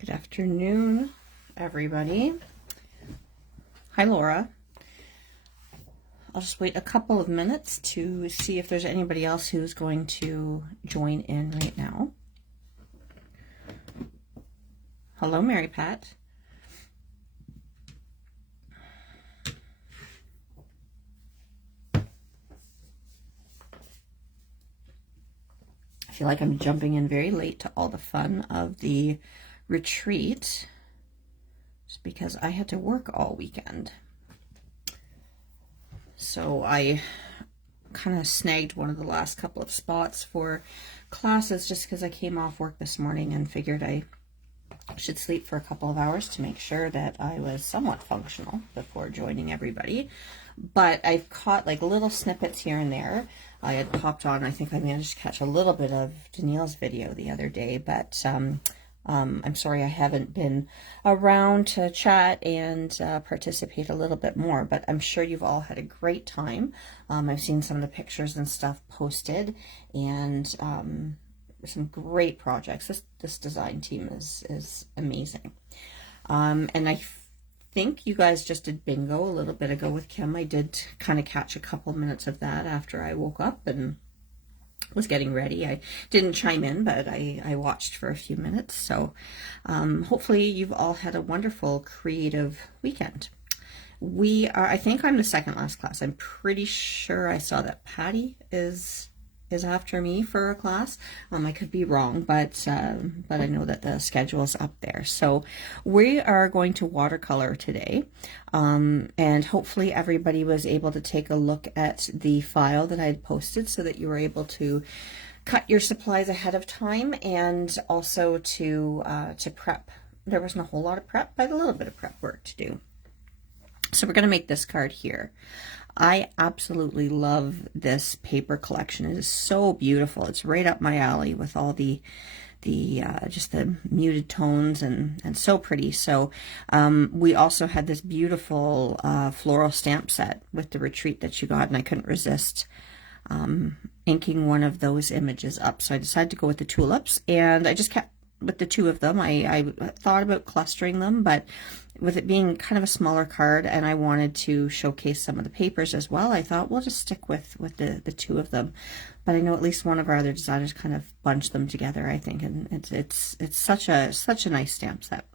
Good afternoon, everybody. Hi, Laura. I'll just wait a couple of minutes to see if there's anybody else who's going to join in right now. Hello, Mary Pat. I feel like I'm jumping in very late to all the fun of the retreat just because I had to work all weekend. So I kind of snagged one of the last couple of spots for classes just because I came off work this morning and figured I should sleep for a couple of hours to make sure that I was somewhat functional before joining everybody. But I've caught like little snippets here and there. I had popped on, I think I managed to catch a little bit of Danielle's video the other day, but I'm sorry I haven't been around to chat and participate a little bit more, but I'm sure you've all had a great time. I've seen some of the pictures and stuff posted, and some great projects. This design team is amazing. And I think you guys just did bingo a little bit ago with Kim. I did kind of catch a couple minutes of that after I woke up and was getting ready. I didn't chime in, but I watched for a few minutes. So hopefully you've all had a wonderful creative weekend. I think I'm the second last class. I'm pretty sure I saw that Patty is after me for a class. I could be wrong, but I know that the schedule is up there. So we are going to watercolor today, and hopefully everybody was able to take a look at the file that I had posted so that you were able to cut your supplies ahead of time, and also to prep. There wasn't a whole lot of prep, but a little bit of prep work to do. So we're going to make this card here. I absolutely love this paper collection. It is so beautiful. It's right up my alley with all the just the muted tones and so pretty. So we also had this beautiful floral stamp set with the retreat that you got, and I couldn't resist inking one of those images up. So I decided to go with the tulips, and I just kept with the two of them. I thought about clustering them, but with it being kind of a smaller card and I wanted to showcase some of the papers as well, I thought we'll just stick with the two of them. But I know at least one of our other designers kind of bunched them together, I think, and it's such a nice stamp set.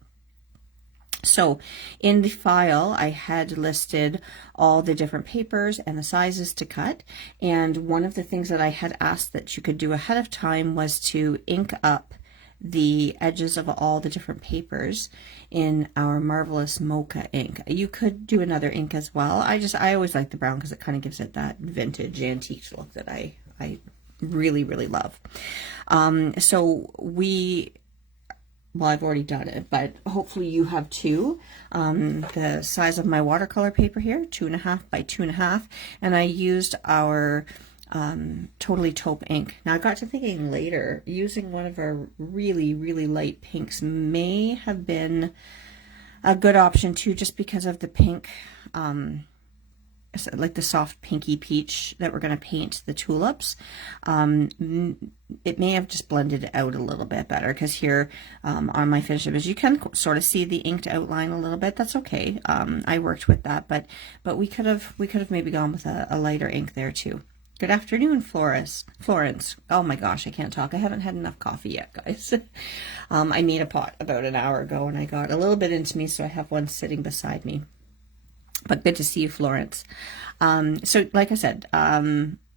So in the file, I had listed all the different papers and the sizes to cut. And one of the things that I had asked that you could do ahead of time was to ink up the edges of all the different papers in our marvelous mocha ink. You could do another ink as well. I always like the brown because it kind of gives it that vintage antique look that I really love. So I've already done it, but hopefully you have too. The size of my watercolor paper here, 2.5 by 2.5, and I used our Totally Taupe ink. Now I got to thinking later, using one of our really light pinks may have been a good option too, just because of the pink, like the soft pinky peach that we're going to paint the tulips. It may have just blended it out a little bit better, because here on my finished image you can sort of see the inked outline a little bit. That's okay. I worked with that, but we could have maybe gone with a lighter ink there too. Good afternoon, Florence. Oh my gosh, I can't talk. I haven't had enough coffee yet, guys. I made a pot about an hour ago, and I got a little bit into me, so I have one sitting beside me. But good to see you, Florence. So like I said,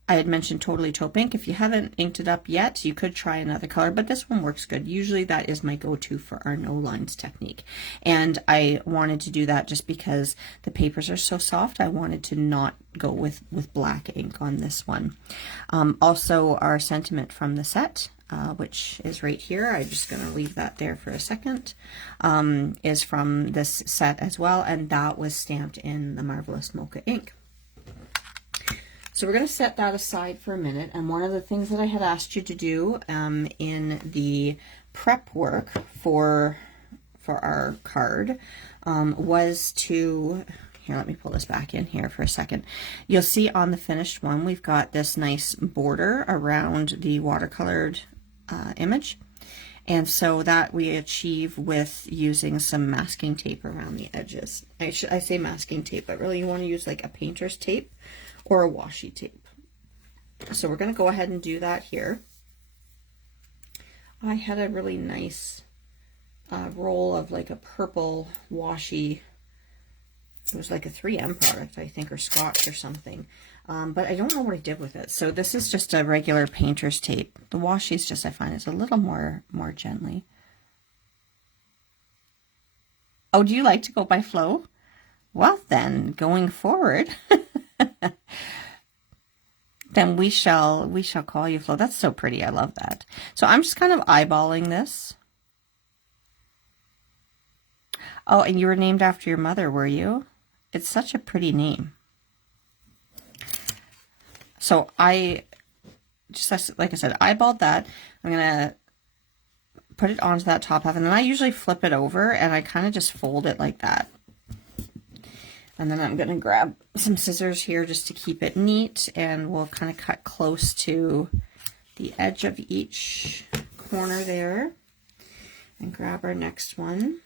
I had mentioned Totally Taupe ink. If you haven't inked it up yet, you could try another color, but this one works good. Usually that is my go-to for our no lines technique. And I wanted to do that just because the papers are so soft. I wanted to not go with black ink on this one. Also, our sentiment from the set, which is right here, I'm just going to leave that there for a second, is from this set as well, and that was stamped in the marvelous mocha ink. So we're going to set that aside for a minute, and one of the things that I had asked you to do in the prep work for our card was to, here, let me pull this back in here for a second. You'll see on the finished one, we've got this nice border around the watercolored image. And so that we achieve with using some masking tape around the edges. I say masking tape, but really you want to use like a painter's tape or a washi tape. So we're going to go ahead and do that here. I had a really nice roll of like a purple washi. It was like a 3M product, I think, or Scotch or something. But I don't know what I did with it. So this is just a regular painter's tape. The washi is just, I find, it's a little more gently. Oh, do you like to go by flow? Well then, going forward, then we shall call you Flo. That's so pretty. I love that. So I'm just kind of eyeballing this. Oh, and you were named after your mother, were you? It's such a pretty name. So I just, like I said, eyeballed that. I'm going to put it onto that top half, and then I usually flip it over and I kind of just fold it like that. And then I'm going to grab some scissors here just to keep it neat, and we'll kind of cut close to the edge of each corner there and grab our next one.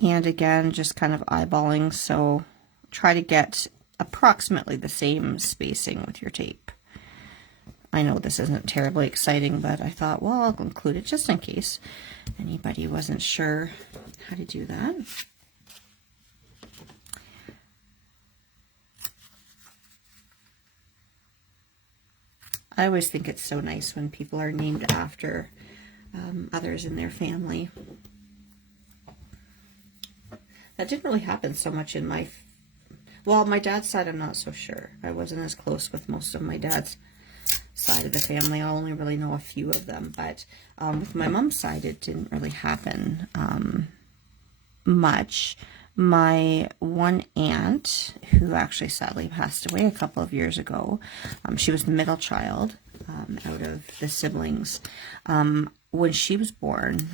And again, just kind of eyeballing, so try to get approximately the same spacing with your tape. I know this isn't terribly exciting, but I thought, well, I'll include it just in case anybody wasn't sure how to do that. I always think it's so nice when people are named after others in their family. That didn't really happen so much in my, well, my dad's side, I'm not so sure. I wasn't as close with most of my dad's side of the family. I only really know a few of them, but with my mom's side, it didn't really happen much. My one aunt, who actually sadly passed away a couple of years ago, she was the middle child out of the siblings. When she was born,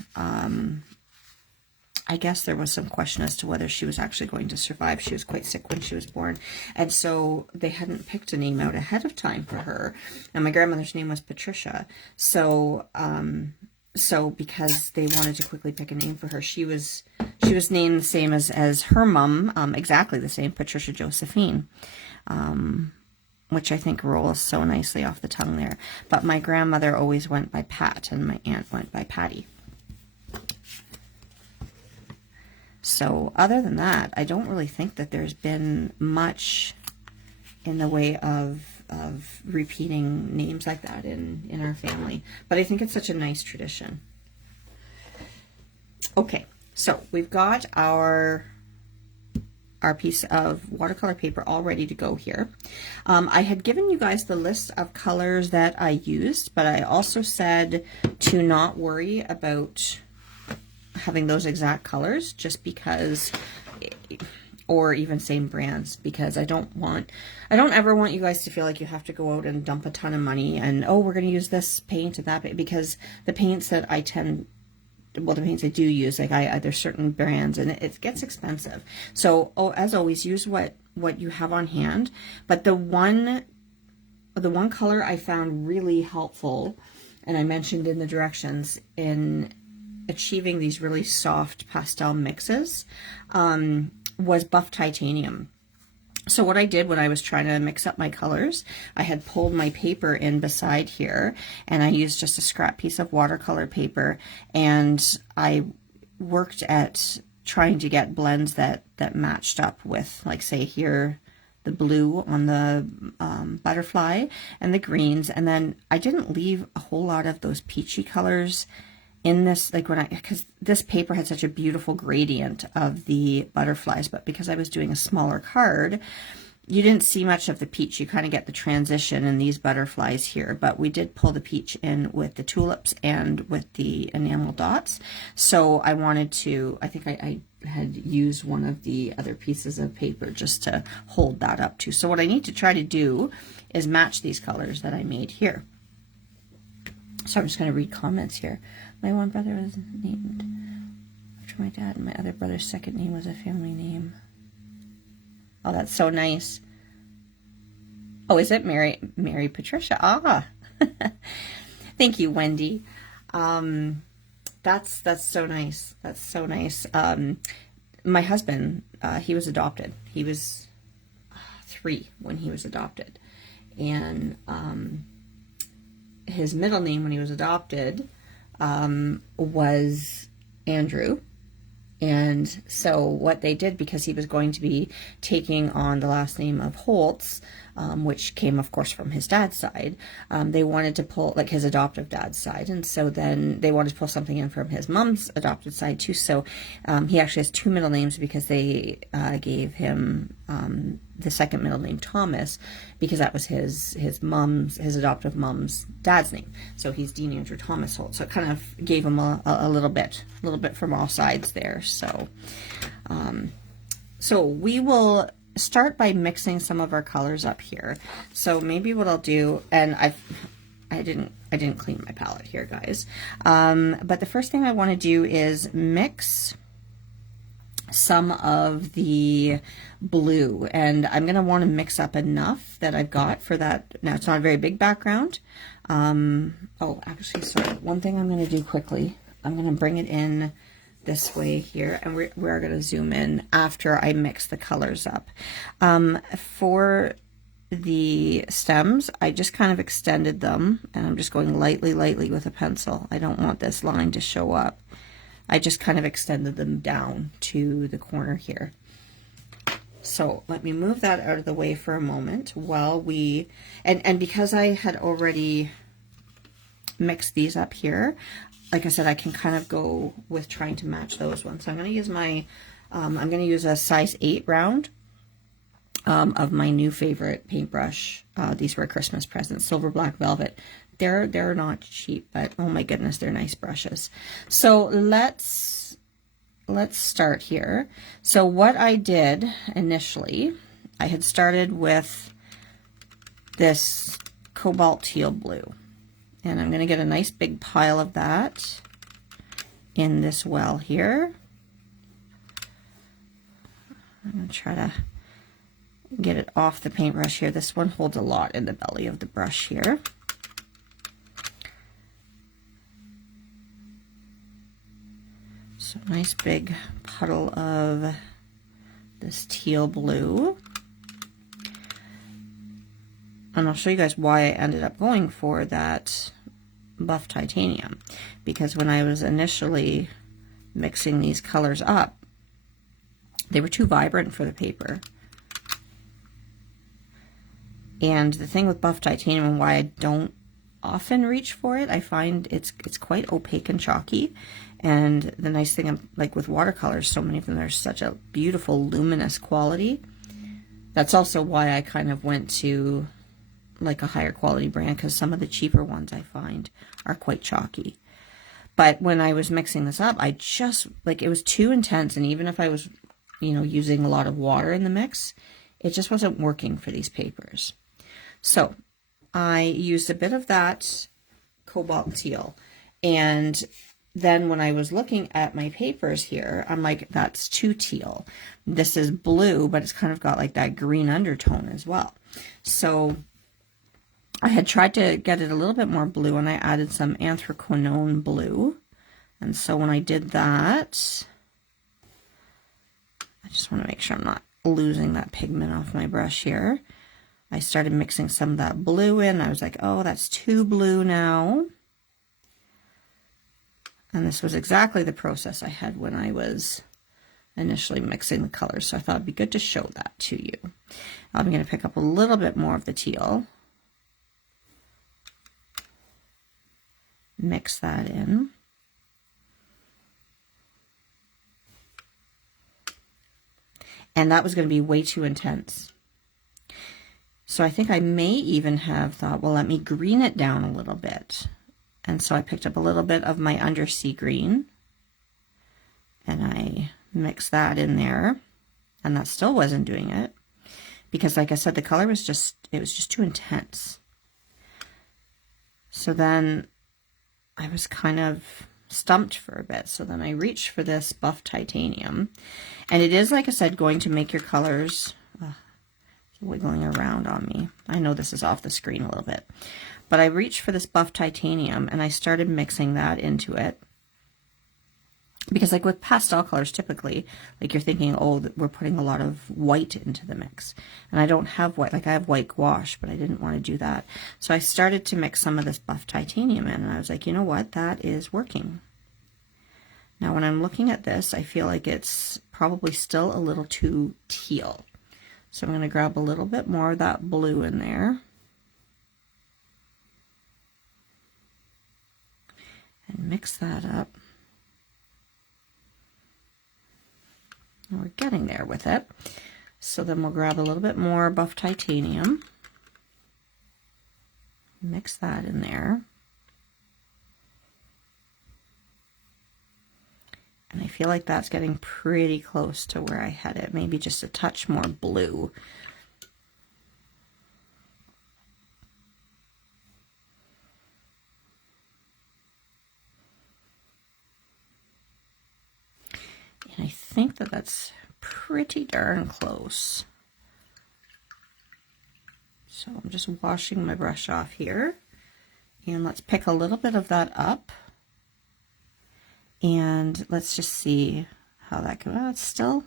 I guess there was some question as to whether she was actually going to survive. She was quite sick when she was born, and so they hadn't picked a name out ahead of time for her. And my grandmother's name was Patricia. So, because they wanted to quickly pick a name for her, she was named the same as her mom, exactly the same, Patricia Josephine, which I think rolls so nicely off the tongue there. But my grandmother always went by Pat, and my aunt went by Patty. So other than that, I don't really think that there's been much in the way of repeating names like that in our family. But I think it's such a nice tradition. Okay, so we've got our piece of watercolor paper all ready to go here. I had given you guys the list of colors that I used, but I also said to not worry about having those exact colors, just because, or even same brands, because I don't ever want you guys to feel like you have to go out and dump a ton of money and, oh, we're going to use this paint and that paint, because the paints that the paints I do use, like there's certain brands and it gets expensive. So, as always, use what you have on hand. But the one color I found really helpful, and I mentioned in the directions, in achieving these really soft pastel mixes, was buff titanium. So what I did when I was trying to mix up my colors, I had pulled my paper in beside here, and I used just a scrap piece of watercolor paper, and I worked at trying to get blends that matched up with, like, say here, the blue on the butterfly and the greens, and then I didn't leave a whole lot of those peachy colors in this, like because this paper had such a beautiful gradient of the butterflies, but because I was doing a smaller card, you didn't see much of the peach. You kind of get the transition in these butterflies here, but we did pull the peach in with the tulips and with the enamel dots. So I wanted to, I think I had used one of the other pieces of paper just to hold that up to. So what I need to try to do is match these colors that I made here. So I'm just going to read comments here. My one brother was named after my dad, and my other brother's second name was a family name. Oh, that's so nice. Oh, is it Mary Patricia? Ah, thank you, Wendy. That's so nice. That's so nice. My husband, he was adopted. He was 3 when he was adopted, and his middle name when he was adopted was Andrew. And so what they did, because he was going to be taking on the last name of Holtz, which came, of course, from his dad's side, they wanted to pull, like, his adoptive dad's side. And so then they wanted to pull something in from his mom's adopted side, too. So he actually has 2 middle names because they gave him the second middle name Thomas, because that was his adoptive mom's dad's name. So he's Dean Andrew Thomas Holt. So it kind of gave him a little bit from all sides there. So so we will start by mixing some of our colors up here. So maybe what I'll do, and I didn't clean my palette here, guys, but the first thing I want to do is mix some of the blue, and I'm going to want to mix up enough that I've got for that. Now, it's not a very big background. Oh, actually, sorry, one thing I'm going to do quickly, I'm going to bring it in this way here, and we're going to zoom in after I mix the colors up. For the stems, I just kind of extended them, and I'm just going lightly with a pencil. I don't want this line to show up. I just kind of extended them down to the corner here. So let me move that out of the way for a moment while we, and because I had already mixed these up here, like I said, I can kind of go with trying to match those ones. So I'm going to use my, I'm going to use a size 8 round of my new favorite paintbrush. These were a Christmas present, Silver Black Velvet. They're not cheap, but oh my goodness, they're nice brushes. So let's start here. So what I did initially, I had started with this cobalt teal blue, and I'm going to get a nice big pile of that in this well here. I'm going to try to get it off the paintbrush here. This one holds a lot in the belly of the brush here. So nice big puddle of this teal blue. And I'll show you guys why I ended up going for that buff titanium, because when I was initially mixing these colors up, they were too vibrant for the paper. And the thing with buff titanium, and why I don't often reach for it, I find it's quite opaque and chalky. And the nice thing, like with watercolors, so many of them, there's such a beautiful luminous quality. That's also why I kind of went to like a higher quality brand, because some of the cheaper ones I find are quite chalky. But when I was mixing this up, I just, like, it was too intense, and even if I was, you know, using a lot of water in the mix, it just wasn't working for these papers. So I used a bit of that cobalt teal, and then when I was looking at my papers here, I'm like, that's too teal. This is blue, but it's kind of got like that green undertone as well. So I had tried to get it a little bit more blue, and I added some anthraquinone blue. And so when I did that, I just want to make sure I'm not losing that pigment off my brush here. I started mixing some of that blue in. I was like, oh, that's too blue now. And this was exactly the process I had when I was initially mixing the colors. So I thought it'd be good to show that to you. I'm going to pick up a little bit more of the teal. Mix that in. And that was going to be way too intense. So I think I may even have thought, well, let me green it down a little bit. And so I picked up a little bit of my undersea green, and I mixed that in there, and that still wasn't doing it, because like I said, the color was just, it was just too intense. So then I was kind of stumped for a bit. So then I reached for this buff titanium, and it is, like I said, going to make your colors a wiggling around on me. I know this is off the screen a little bit, but I reached for this buff titanium and I started mixing that into it. Because like with pastel colors, typically, like you're thinking, oh, we're putting a lot of white into the mix. And I don't have white, like I have white gouache, but I didn't want to do that. So I started to mix some of this buff titanium in, and I was like, you know what, that is working. Now when I'm looking at this, I feel like it's probably still a little too teal. So I'm going to grab a little bit more of that blue in there. And mix that up. And we're getting there with it. So then we'll grab a little bit more buff titanium. Mix that in there. And I feel like that's getting pretty close to where I had it. Maybe just a touch more blue. And I think that that's pretty darn close. So I'm just washing my brush off here. And let's pick a little bit of that up. And let's just see how that goes. Oh,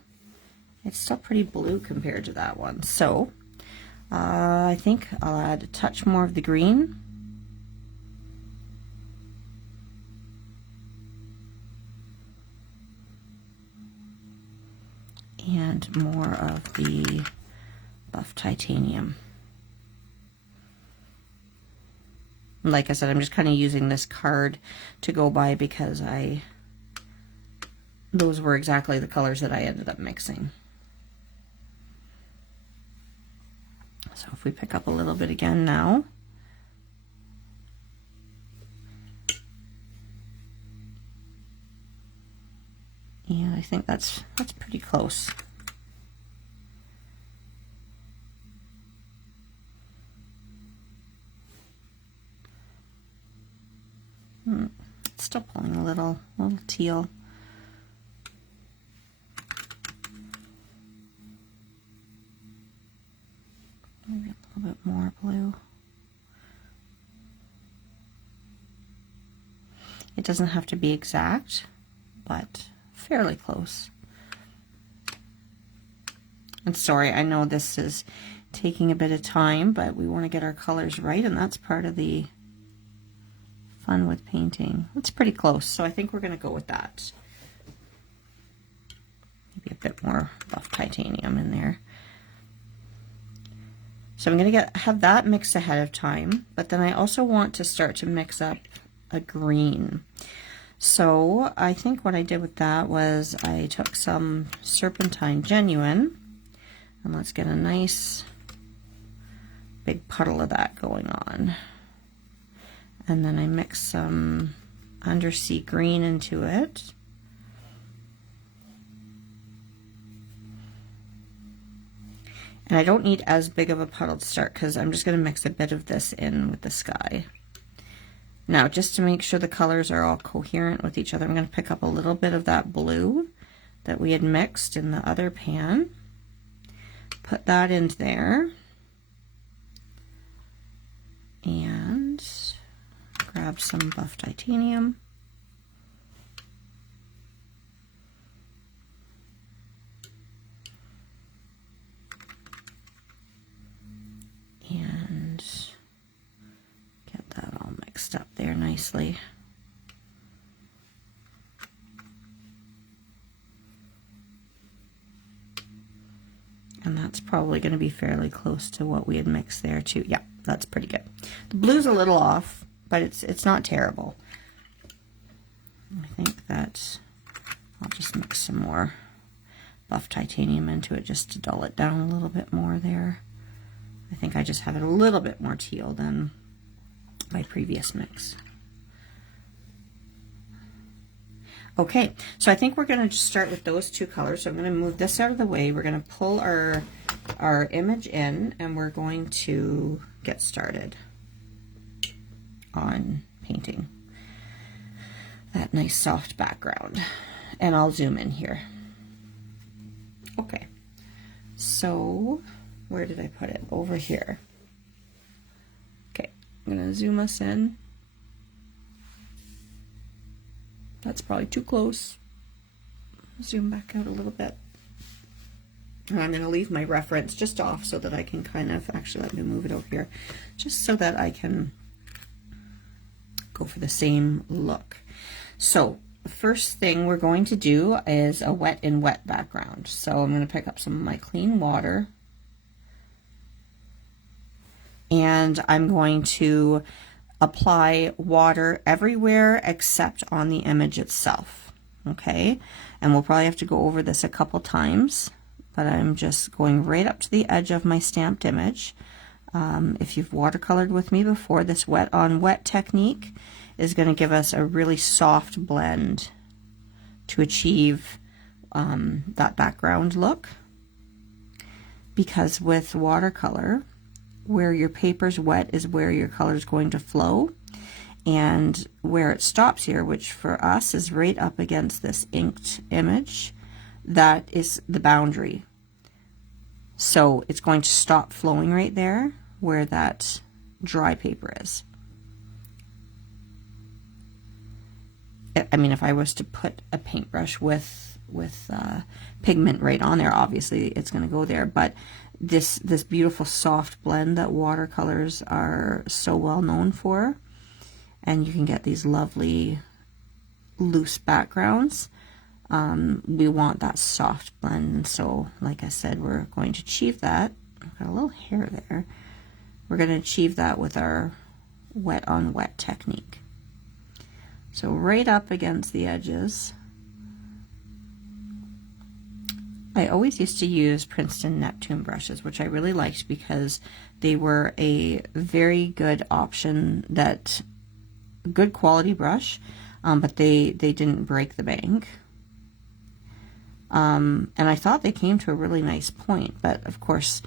it's still pretty blue compared to that one. So I think I'll add a touch more of the green. And more of the buff titanium. Like I said, I'm just kind of using this card to go by because those were exactly the colors that I ended up mixing. So if we pick up a little bit again now. And I think that's pretty close. It's still pulling a little teal. Maybe a little bit more blue. It doesn't have to be exact, but fairly close. And sorry, I know this is taking a bit of time, but we want to get our colors right, and that's part of the fun with painting. It's pretty close, so I think we're going to go with that. Maybe a bit more buff titanium in there. So I'm going to have that mixed ahead of time, but then I also want to start to mix up a green. So I think what I did with that was I took some Serpentine Genuine, and let's get a nice big puddle of that going on. And then I mix some Undersea Green into it. And I don't need as big of a puddle to start because I'm just going to mix a bit of this in with the sky. Now, just to make sure the colors are all coherent with each other, I'm going to pick up a little bit of that blue that we had mixed in the other pan. Put that into there. And grab some buff titanium. And get that all mixed up there nicely. And that's probably going to be fairly close to what we had mixed there too. Yeah, that's pretty good. The blue's a little off, but it's not terrible. I think that I'll just mix some more buff titanium into it just to dull it down a little bit more there. I think I just have it a little bit more teal than my previous mix. Okay, so I think we're going to just start with those two colors. So I'm going to move this out of the way. We're going to pull our image in, and we're going to get started on painting that nice soft background. And I'll zoom in here. Okay, so Where did I put it? Over here. Okay, I'm going to zoom us in. That's probably too close. Zoom back out a little bit. And I'm going to leave my reference just off so that I can kind of, actually let me move it over here, just so that I can go for the same look. So the first thing we're going to do is a wet in wet background. So I'm going to pick up some of my clean water, and I'm going to apply water everywhere except on the image itself. Okay, and we'll probably have to go over this a couple times, but I'm just going right up to the edge of my stamped image. If you've watercolored with me before, this wet on wet technique is going to give us a really soft blend to achieve that background look. Because with watercolor, where your paper's wet is where your color is going to flow, and where it stops here, which for us is right up against this inked image, that is the boundary. So it's going to stop flowing right there where that dry paper is. I mean, if I was to put a paintbrush with pigment right on there, obviously it's going to go there, but this beautiful soft blend that watercolors are so well known for, and you can get these lovely loose backgrounds, we want that soft blend. And so, like I said, we're going to achieve that. I've got a little hair there. We're going to achieve that with our wet on wet technique. So right up against the edges. I always used to use Princeton Neptune brushes, which I really liked because they were a very good option, that good quality brush, but they didn't break the bank. And I thought they came to a really nice point, but of course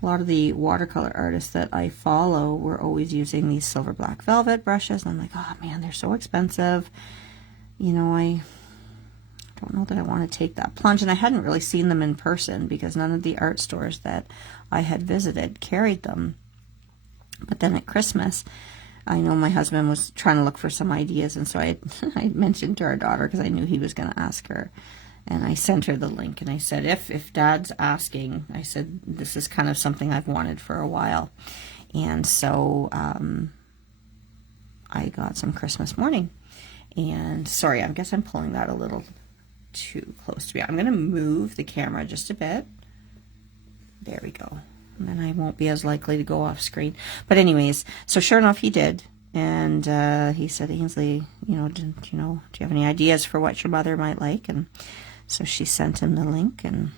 a lot of the watercolor artists that I follow were always using these silver black velvet brushes, and I'm like, oh man, they're so expensive. You know, I don't know that I want to take that plunge, and I hadn't really seen them in person because none of the art stores that I had visited carried them. But then at Christmas, I know my husband was trying to look for some ideas, and so I mentioned to our daughter, because I knew he was going to ask her, and I sent her the link, and I said, if Dad's asking, I said, this is kind of something I've wanted for a while. And so I got some Christmas morning. And sorry, I guess I'm pulling that a little too close to me. I'm going to move the camera just a bit. There we go. And then I won't be as likely to go off screen. But anyways, so sure enough, he did. And he said, Ainsley, do you have any ideas for what your mother might like? And so she sent him the link, and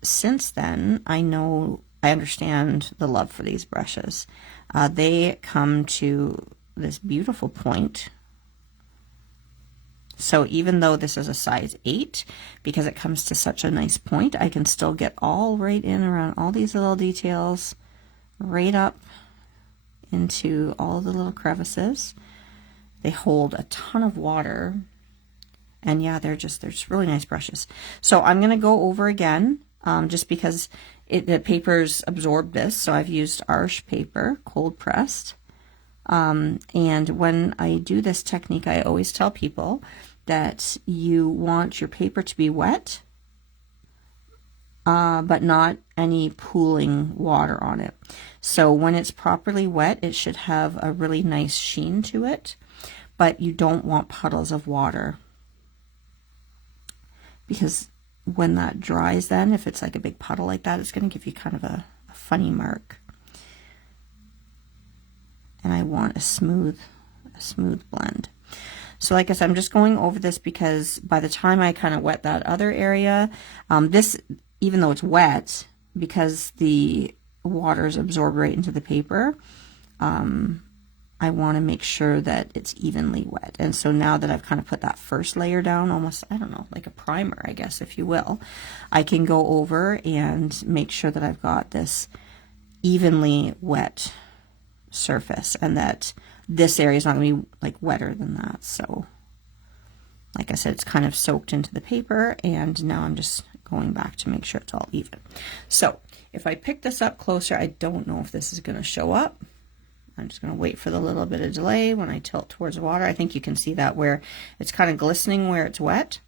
since then, I understand the love for these brushes. They come to this beautiful point. So even though this is a size 8, because it comes to such a nice point, I can still get all right in around all these little details, right up into all the little crevices. They hold a ton of water. And yeah, they're just really nice brushes. So I'm going to go over again, just because the paper's absorbed this. So I've used Arches paper, cold pressed. And when I do this technique, I always tell people that you want your paper to be wet, but not any pooling water on it. So when it's properly wet, it should have a really nice sheen to it, but you don't want puddles of water. Because when that dries, then if it's like a big puddle like that, it's going to give you kind of a funny mark. And I want a smooth blend. So like I said, I'm just going over this because by the time I kind of wet that other area, this, even though it's wet, because the water is absorbed right into the paper, I want to make sure that it's evenly wet. And so now that I've kind of put that first layer down, almost, I don't know, like a primer, I guess, if you will, I can go over and make sure that I've got this evenly wet surface, and that this area is not going to be like wetter than that. So like I said, it's kind of soaked into the paper, and now I'm just going back to make sure it's all even. So if I pick this up closer, I don't know if this is going to show up. I'm just going to wait for the little bit of delay when I tilt towards the water. I think you can see that where it's kind of glistening where it's wet.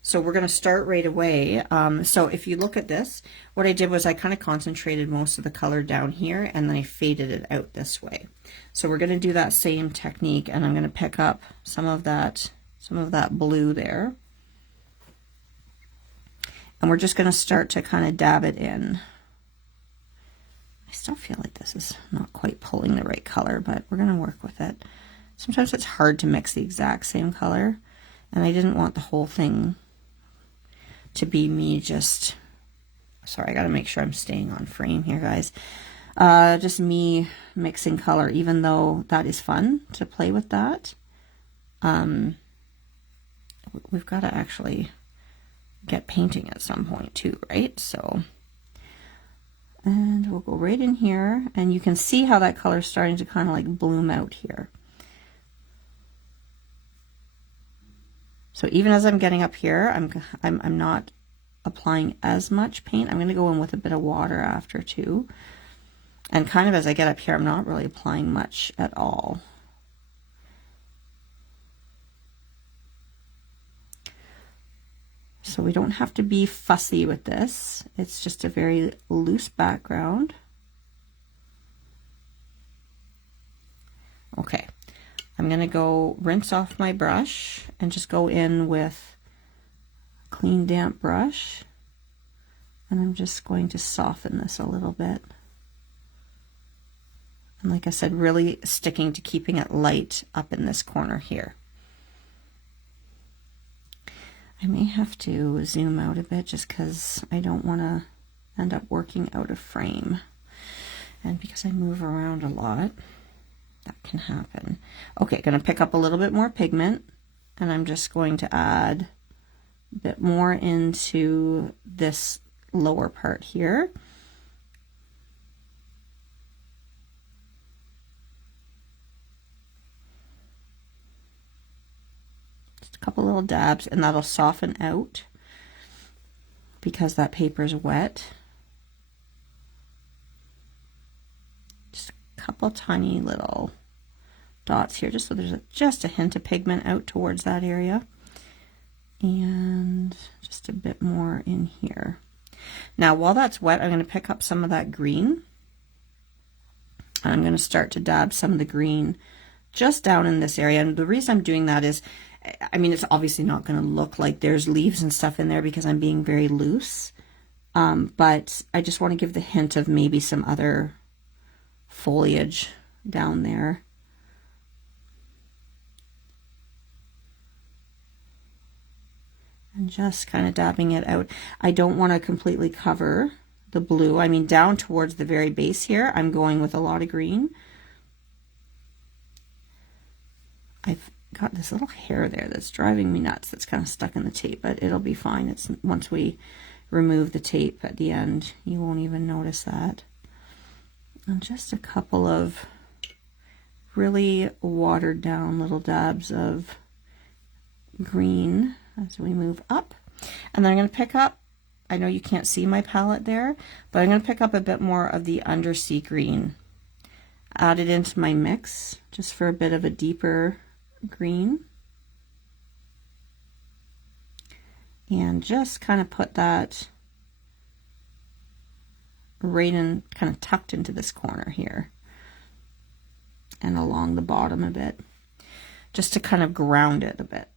So we're going to start right away. So if you look at this, what I did was I kind of concentrated most of the color down here and then I faded it out this way. So we're going to do that same technique, and I'm going to pick up some of that blue there. And we're just going to start to kind of dab it in. I still feel like this is not quite pulling the right color, but we're going to work with it. Sometimes it's hard to mix the exact same color, and I didn't want the whole thing to be me just, sorry, I got to make sure I'm staying on frame here, guys. Just me mixing color, even though that is fun to play with that. We've got to actually get painting at some point too, right? So, and we'll go right in here, and you can see how that color is starting to kind of like bloom out here. So even as I'm getting up here, I'm not applying as much paint. I'm going to go in with a bit of water after too. And kind of as I get up here, I'm not really applying much at all. So we don't have to be fussy with this. It's just a very loose background. Okay. I'm going to go rinse off my brush and just go in with a clean damp brush, and I'm just going to soften this a little bit. And like I said, really sticking to keeping it light up in this corner here. I may have to zoom out a bit just because I don't want to end up working out of frame, and because I move around a lot, that can happen. Okay, going to pick up a little bit more pigment, and I'm just going to add a bit more into this lower part here. Just a couple little dabs, and that'll soften out because that paper is wet. Just a couple tiny little dots here, just so there's just a hint of pigment out towards that area, and just a bit more in here. Now while that's wet, I'm going to pick up some of that green, and I'm going to start to dab some of the green just down in this area. And the reason I'm doing that is, I mean, it's obviously not going to look like there's leaves and stuff in there because I'm being very loose, but I just want to give the hint of maybe some other foliage down there. And just kind of dabbing it out. I don't want to completely cover the blue. I mean, down towards the very base here, I'm going with a lot of green. I've got this little hair there that's driving me nuts, that's kind of stuck in the tape, but it'll be fine. It's once we remove the tape at the end, you won't even notice that. And just a couple of really watered down little dabs of green as we move up. And then I'm going to pick up, I know you can't see my palette there, but I'm going to pick up a bit more of the undersea green, add it into my mix just for a bit of a deeper green, and just kind of put that right in, kind of tucked into this corner here and along the bottom a bit, just to kind of ground it a bit.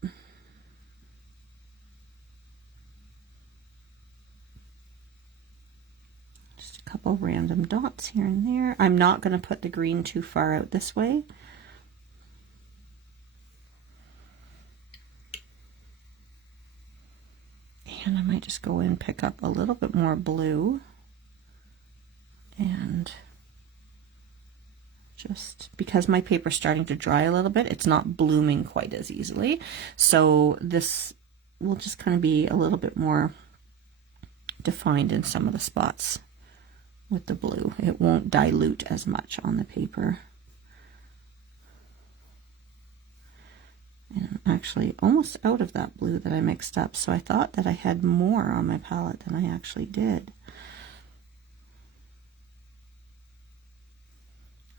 Just a couple random dots here and there. I'm not going to put the green too far out this way. And I might just go in and pick up a little bit more blue, and just because my paper's starting to dry a little bit, it's not blooming quite as easily. So this will just kind of be a little bit more defined in some of the spots with the blue. It won't dilute as much on the paper. And actually almost out of that blue that I mixed up, so I thought that I had more on my palette than I actually did.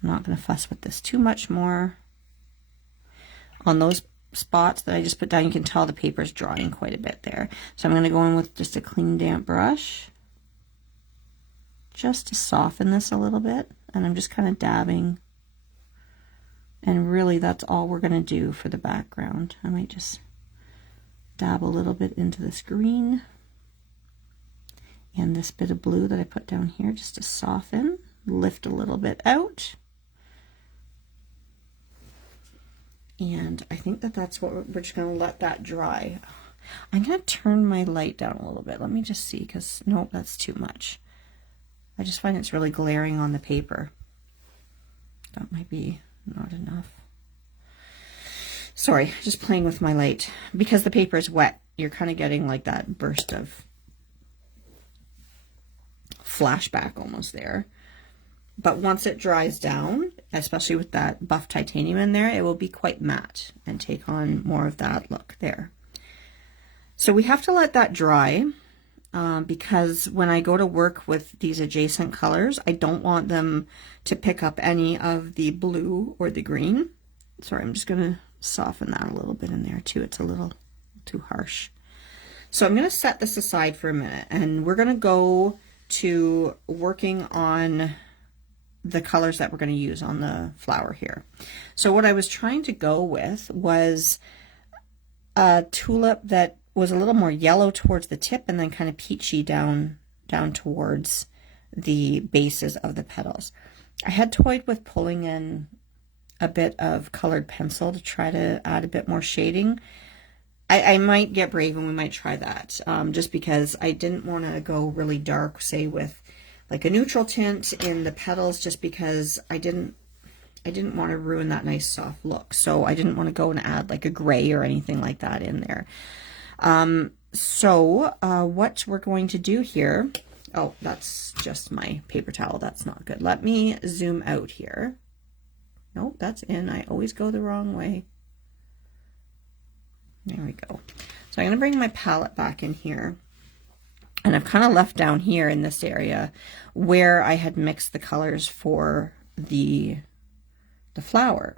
I'm not going to fuss with this too much more. On those spots that I just put down, you can tell the paper's drying quite a bit there. So I'm going to go in with just a clean damp brush just to soften this a little bit, and I'm just kind of dabbing, and really that's all we're going to do for the background. I might just dab a little bit into this green and this bit of blue that I put down here just to soften, lift a little bit out. And I think that that's what we're just going to let that dry. I'm going to turn my light down a little bit. Let me just see, because nope, that's too much. I just find it's really glaring on the paper. That might be not enough. Sorry, just playing with my light. Because the paper is wet, you're kind of getting like that burst of flashback almost there. But once it dries down, especially with that buff titanium in there, it will be quite matte and take on more of that look there. So we have to let that dry because when I go to work with these adjacent colors, I don't want them to pick up any of the blue or the green. Sorry, I'm just going to soften that a little bit in there too. It's a little too harsh. So I'm going to set this aside for a minute, and we're going to go to working on the colors that we're going to use on the flower here. So what I was trying to go with was a tulip that was a little more yellow towards the tip and then kind of peachy down towards the bases of the petals. I had toyed with pulling in a bit of colored pencil to try to add a bit more shading. I might get brave and we might try that, just because I didn't want to go really dark, say with like a neutral tint in the petals, just because I didn't want to ruin that nice soft look. So I didn't want to go and add like a gray or anything like that in there. What we're going to do here, oh, that's just my paper towel. That's not good. Let me zoom out here. Nope, that's in. I always go the wrong way. There we go. So I'm going to bring my palette back in here. And I've kind of left down here in this area where I had mixed the colors for the flower.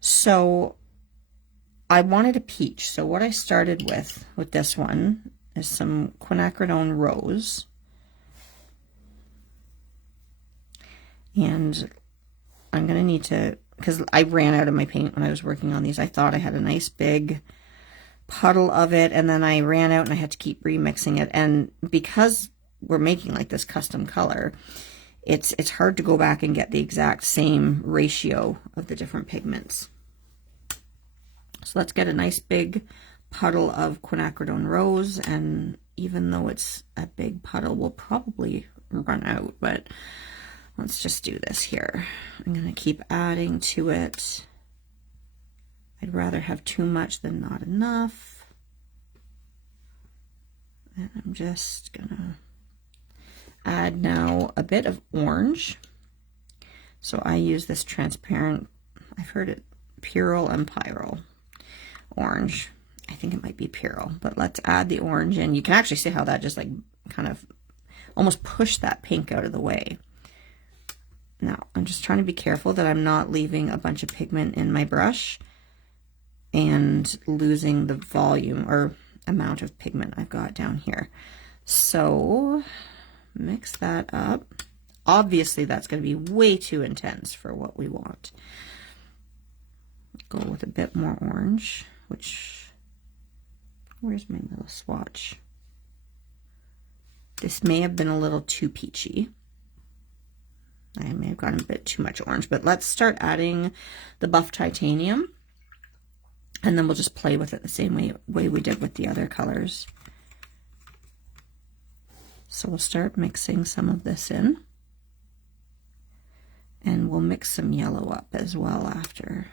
So I wanted a peach. So what I started with this one is some quinacridone rose. And I'm going to need to, because I ran out of my paint when I was working on these. I thought I had a nice big puddle of it, and then I ran out and I had to keep remixing it. And because we're making like this custom color, it's hard to go back and get the exact same ratio of the different pigments. So let's get a nice big puddle of quinacridone rose, and even though it's a big puddle, we'll probably run out, but let's just do this here. I'm going to keep adding to it. I'd rather have too much than not enough. And I'm just gonna add now a bit of orange. So I use this transparent, I've heard it, Purell and Pyrrole orange. I think it might be Purell, but let's add the orange in. You can actually see how that just like kind of almost pushed that pink out of the way. Now, I'm just trying to be careful that I'm not leaving a bunch of pigment in my brush and losing the volume or amount of pigment I've got down here. So mix that up. Obviously that's going to be way too intense for what we want. Go with a bit more orange, which, where's my little swatch? This may have been a little too peachy. I may have gotten a bit too much orange, but let's start adding the buff titanium. And then we'll just play with it the same way we did with the other colors. So we'll start mixing some of this in. And we'll mix some yellow up as well after.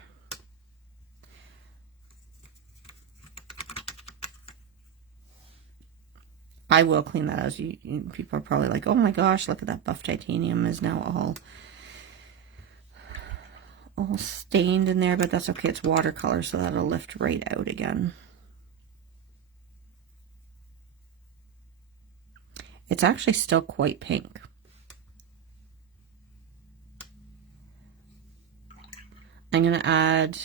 I will clean that out. People are probably like, oh my gosh, look at that buff titanium is now all stained in there, but that's okay. It's watercolor, so that'll lift right out again. It's actually still quite pink. I'm going to add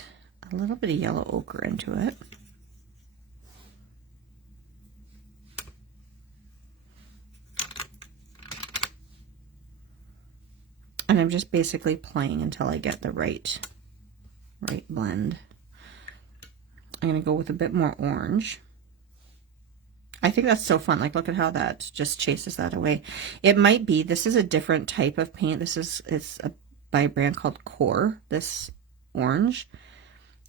a little bit of yellow ochre into it. And I'm just basically playing until I get the right blend. I'm going to go with a bit more orange. I think that's so fun. Like, look at how that just chases that away. It might be, this is a different type of paint. It's by a brand called Core, this orange.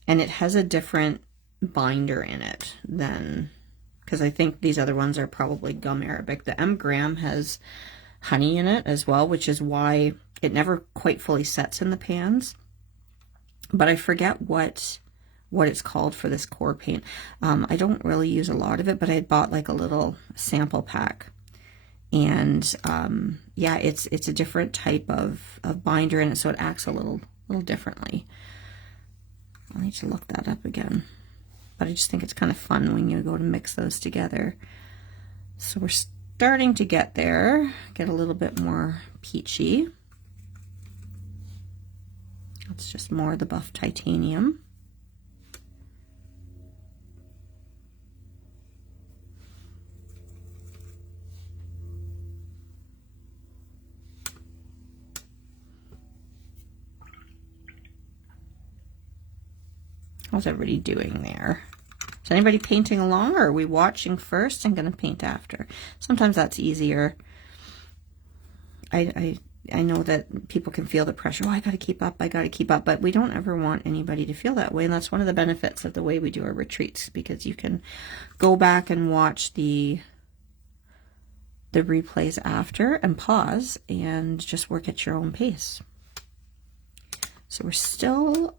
And it has a different binder in it than, because I think these other ones are probably gum arabic. The M Graham has honey in it as well, which is why it never quite fully sets in the pans. But I forget what it's called for this Core paint. I don't really use a lot of it, but I had bought like a little sample pack. And yeah, it's a different type of binder in it, so it acts a little differently. I'll need to look that up again. But I just think it's kind of fun when you go to mix those together. So we're starting to get there, get a little bit more peachy. It's just more of the buff titanium. How's everybody doing there? Is anybody painting along, or are we watching first and going to paint after? Sometimes that's easier. I know that people can feel the pressure. Oh, I got to keep up. I got to keep up. But we don't ever want anybody to feel that way. And that's one of the benefits of the way we do our retreats, because you can go back and watch the replays after and pause and just work at your own pace. So we're still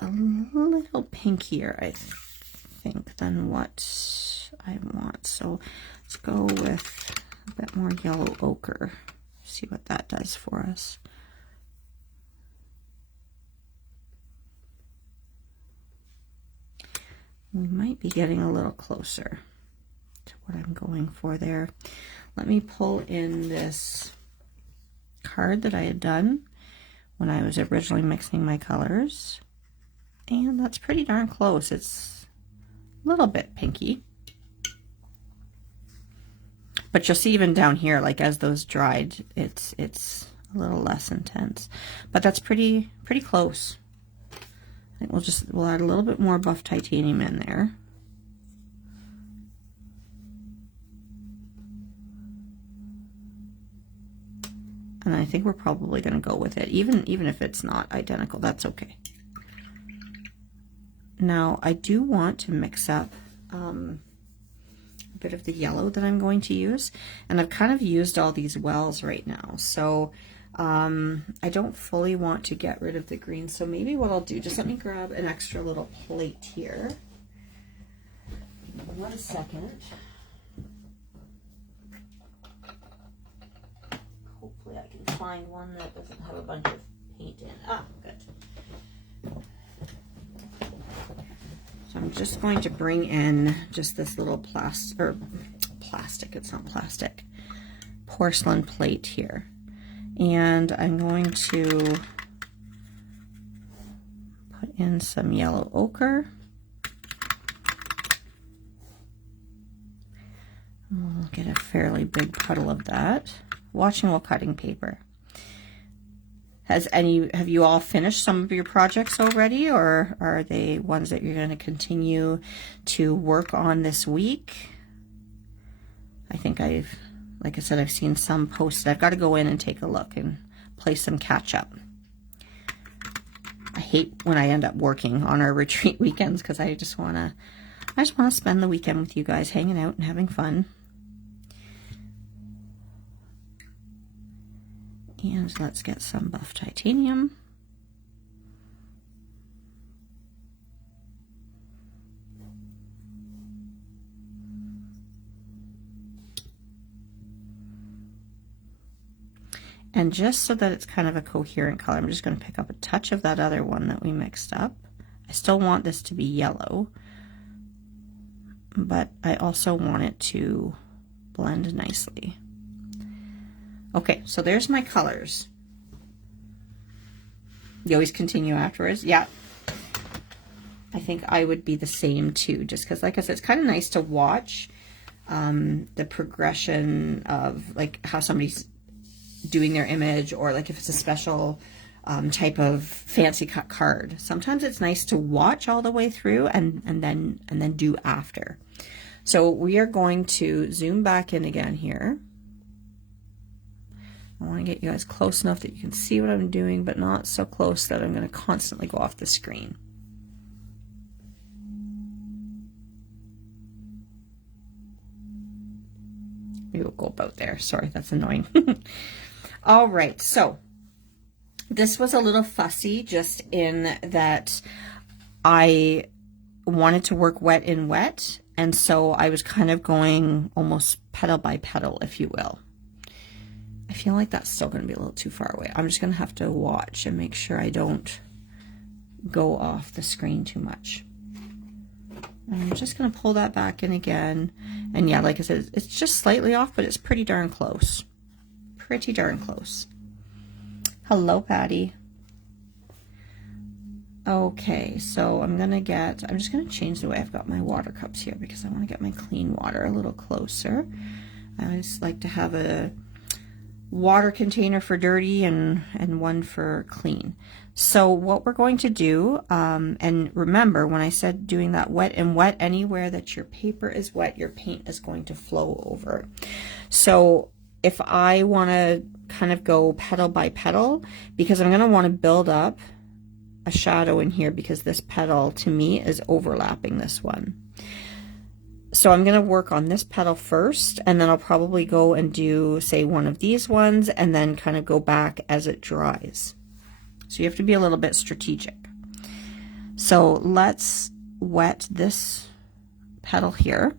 a little pinkier, I think, than what I want. So let's go with a bit more yellow ochre. See what that does for us. We might be getting a little closer to what I'm going for there. Let me pull in this card that I had done when I was originally mixing my colors. And that's pretty darn close. It's a little bit pinky. But you'll see even down here, like as those dried, it's a little less intense. But that's pretty close. I think we'll add a little bit more buff titanium in there. And I think we're probably going to go with it, even if it's not identical. That's okay. Now I do want to mix up a bit of the yellow that I'm going to use, and I've kind of used all these wells right now, so I don't fully want to get rid of the green. So maybe what I'll do, just let me grab an extra little plate here. 1 second. Hopefully I can find one that doesn't have a bunch of paint in. Ah, good. So I'm just going to bring in just this little plastic, it's not plastic, porcelain plate here. And I'm going to put in some yellow ochre. And we'll get a fairly big puddle of that. Watching while cutting paper. Have you all finished some of your projects already, or are they ones that you're going to continue to work on this week? I think like I said, I've seen some posted. I've got to go in and take a look and play some catch up. I hate when I end up working on our retreat weekends, because I just want to spend the weekend with you guys, hanging out and having fun. And let's get some buff titanium. And just so that it's kind of a coherent color, I'm just going to pick up a touch of that other one that we mixed up. I still want this to be yellow, but I also want it to blend nicely. Okay, so there's my colors. You always continue afterwards? Yeah. I think I would be the same too, just because, like I said, it's kind of nice to watch the progression of like how somebody's doing their image, or like if it's a special type of fancy cut card. Sometimes it's nice to watch all the way through and then do after. So we are going to zoom back in again here. I want to get you guys close enough that you can see what I'm doing, but not so close that I'm going to constantly go off the screen. Maybe we'll go about there. Sorry, that's annoying. All right, so this was a little fussy just in that I wanted to work wet in wet, and so I was kind of going almost petal by petal, if you will. I feel like that's still going to be a little too far away. I'm just going to have to watch and make sure I don't go off the screen too much. And I'm just going to pull that back in again. And yeah, like I said, it's just slightly off, but it's pretty darn close. Pretty darn close. Hello, Patty. Okay, so I'm just going to change the way I've got my water cups here because I want to get my clean water a little closer. I always like to have a water container for dirty and one for clean. So what we're going to do, and remember when I said doing that wet and wet, anywhere that your paper is wet, your paint is going to flow over. So if I want to kind of go petal by petal, because I'm going to want to build up a shadow in here because this petal to me is overlapping this one. So I'm going to work on this petal first, and then I'll probably go and do, say, one of these ones, and then kind of go back as it dries. So you have to be a little bit strategic. So let's wet this petal here.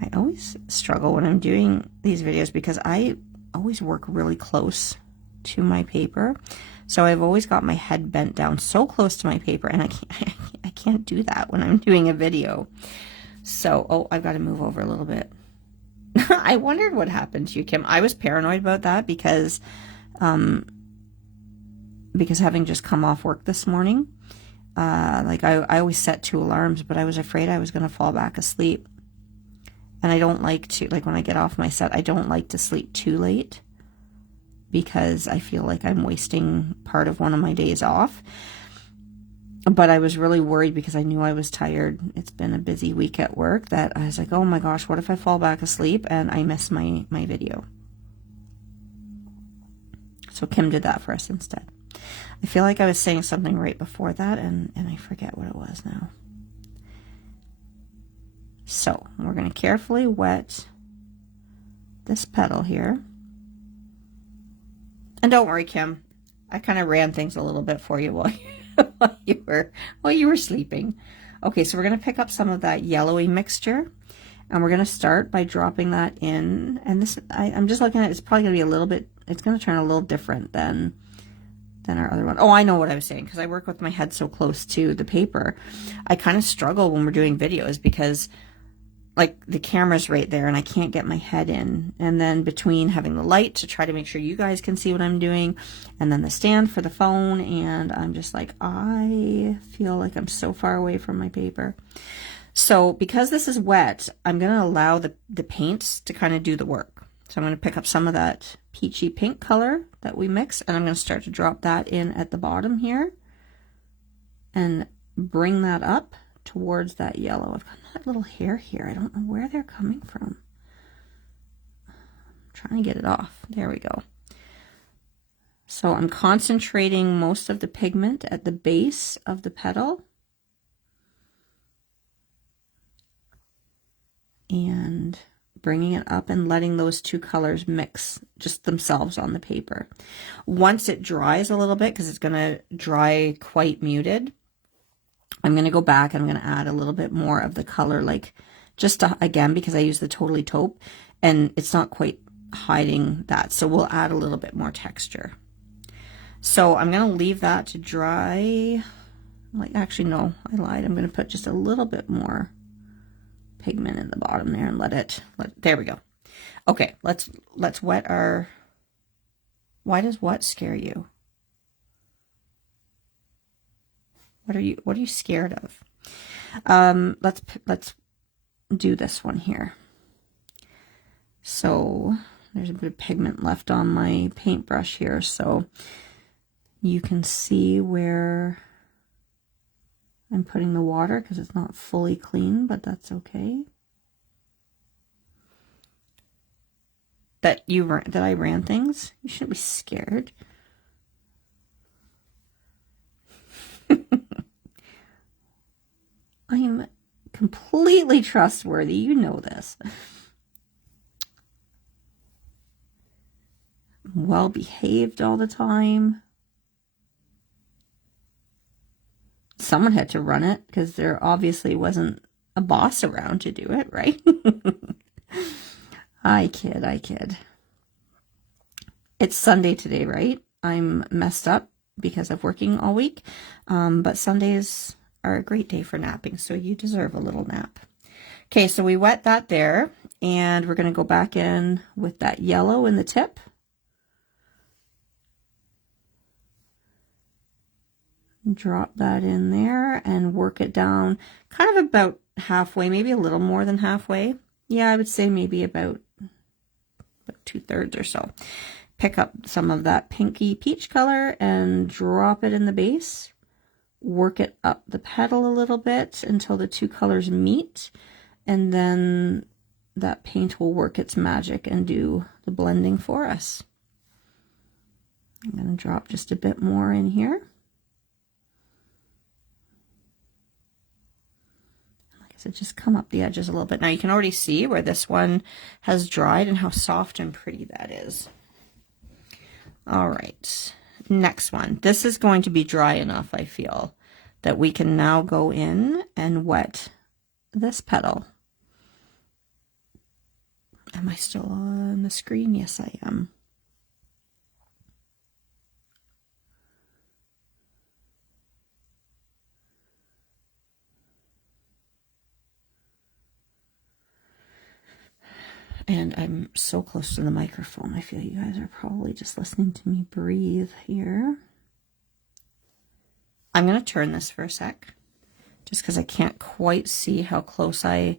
I always struggle when I'm doing these videos because I always work really close to my paper. So I've always got my head bent down so close to my paper, and I can't do that when I'm doing a video. So, oh, I've got to move over a little bit. I wondered what happened to you, Kim. I was paranoid about that because having just come off work this morning, like I always set 2 alarms, but I was afraid I was going to fall back asleep. And I don't like to, like when I get off my set, I don't like to sleep too late because I feel like I'm wasting part of one of my days off. But I was really worried because I knew I was tired. It's been a busy week at work that I was like, oh my gosh, what if I fall back asleep and I miss my video? So Kim did that for us instead. I feel like I was saying something right before that and I forget what it was now. So we're going to carefully wet this petal here. And don't worry, Kim, I kind of ran things a little bit for you while you were sleeping. Okay, so we're going to pick up some of that yellowy mixture, and we're going to start by dropping that in. And this, I'm just looking at it, it's probably going to be a little bit, it's going to turn a little different than our other one. Oh, I know what I was saying, because I work with my head so close to the paper. I kind of struggle when we're doing videos because like the camera's right there and I can't get my head in. And then between having the light to try to make sure you guys can see what I'm doing, and then the stand for the phone, and I'm just like, I feel like I'm so far away from my paper. So because this is wet, I'm going to allow the paints to kind of do the work. So I'm going to pick up some of that peachy pink color that we mixed, and I'm going to start to drop that in at the bottom here and bring that up towards that yellow. I've got that little hair here. I don't know where they're coming from. I'm trying to get it off. There we go. So I'm concentrating most of the pigment at the base of the petal. And bringing it up and letting those 2 colors mix just themselves on the paper. Once it dries a little bit, because it's going to dry quite muted, I'm going to go back and I'm going to add a little bit more of the color, like just to, again, because I use the Totally Taupe and it's not quite hiding that. So we'll add a little bit more texture. So I'm going to leave that to dry. Like, actually, no, I lied. I'm going to put just a little bit more pigment in the bottom there and let it, there we go. Okay, let's wet our, why does what scare you? What are you scared of? Let's do this one here. So there's a bit of pigment left on my paintbrush here, so you can see where I'm putting the water because it's not fully clean, but that's okay. That I ran things, you shouldn't be scared. I am completely trustworthy. You know this. Well behaved all the time. Someone had to run it because there obviously wasn't a boss around to do it, right? I kid. It's Sunday today, right? I'm messed up because of working all week, but Sundays are a great day for napping, so you deserve a little nap. Okay, so we wet that there, and we're going to go back in with that yellow in the tip. Drop that in there and work it down kind of about halfway, maybe a little more than halfway. Yeah, I would say maybe about 2/3 or so. Pick up some of that pinky peach color and drop it in the base. Work it up the petal a little bit until the two colors meet, and then that paint will work its magic and do the blending for us. I'm going to drop just a bit more in here. Like I said, just come up the edges a little bit. Now you can already see where this one has dried and how soft and pretty that is. All right, next one. This is going to be dry enough, I feel, that we can now go in and wet this petal. Am I still on the screen? Yes, I am. And I'm so close to the microphone. I feel you guys are probably just listening to me breathe here. I'm going to turn this for a sec, just because I can't quite see how close I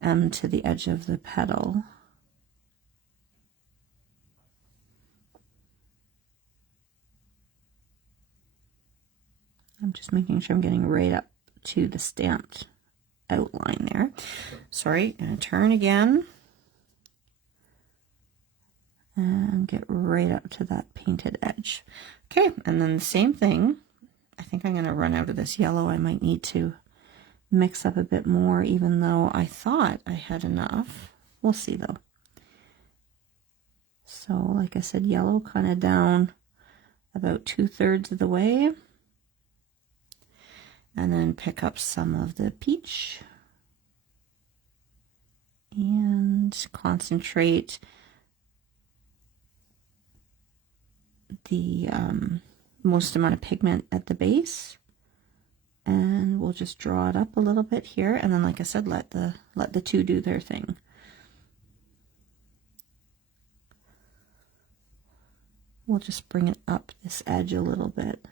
am to the edge of the petal. I'm just making sure I'm getting right up to the stamped outline there. Sorry, I'm going to turn again. And get right up to that painted edge. Okay, and then the same thing. I think I'm going to run out of this yellow. I might need to mix up a bit more, even though I thought I had enough. We'll see though. So like I said, yellow kind of down about 2/3 of the way. And then pick up some of the peach and concentrate the most amount of pigment at the base, and we'll just draw it up a little bit here, and then like I said, let the two do their thing. We'll just bring it up this edge a little bit.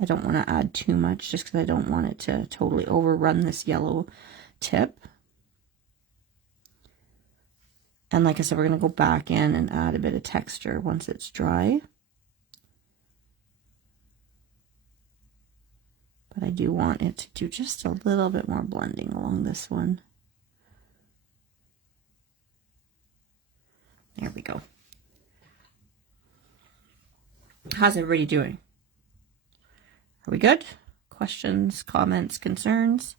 I don't want to add too much just because I don't want it to totally overrun this yellow tip. And like I said, we're going to go back in and add a bit of texture once it's dry. But I do want it to do just a little bit more blending along this one. There we go. How's everybody doing? Are we good? Questions, comments, concerns?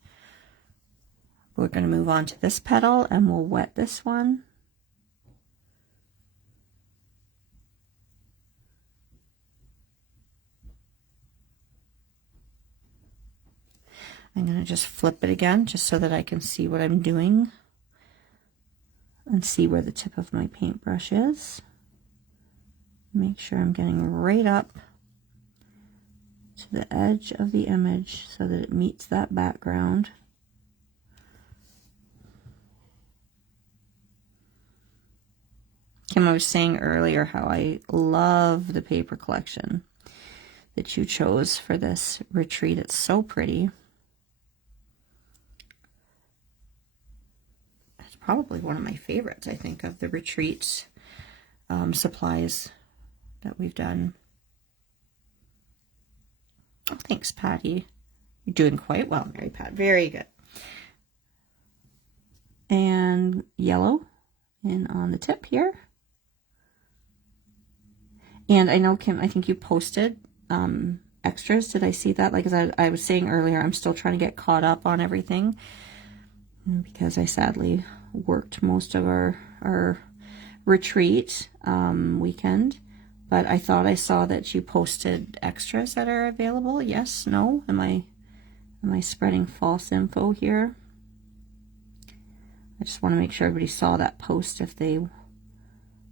We're going to move on to this petal and we'll wet this one. I'm going to just flip it again just so that I can see what I'm doing and see where the tip of my paintbrush is. Make sure I'm getting right up to the edge of the image so that it meets that background. Kim, I was saying earlier how I love the paper collection that you chose for this retreat. It's so pretty. It's probably one of my favorites, I think, of the retreat supplies that we've done. Oh, thanks, Patty. You're doing quite well, Mary Pat. Very good. And yellow in on the tip here. And I know, Kim, I think you posted extras. Did I see that? Like, as I was saying earlier, I'm still trying to get caught up on everything because I sadly worked most of our retreat weekend. But I thought I saw that you posted extras that are available. Yes? No? Am I spreading false info here? I just want to make sure everybody saw that post if they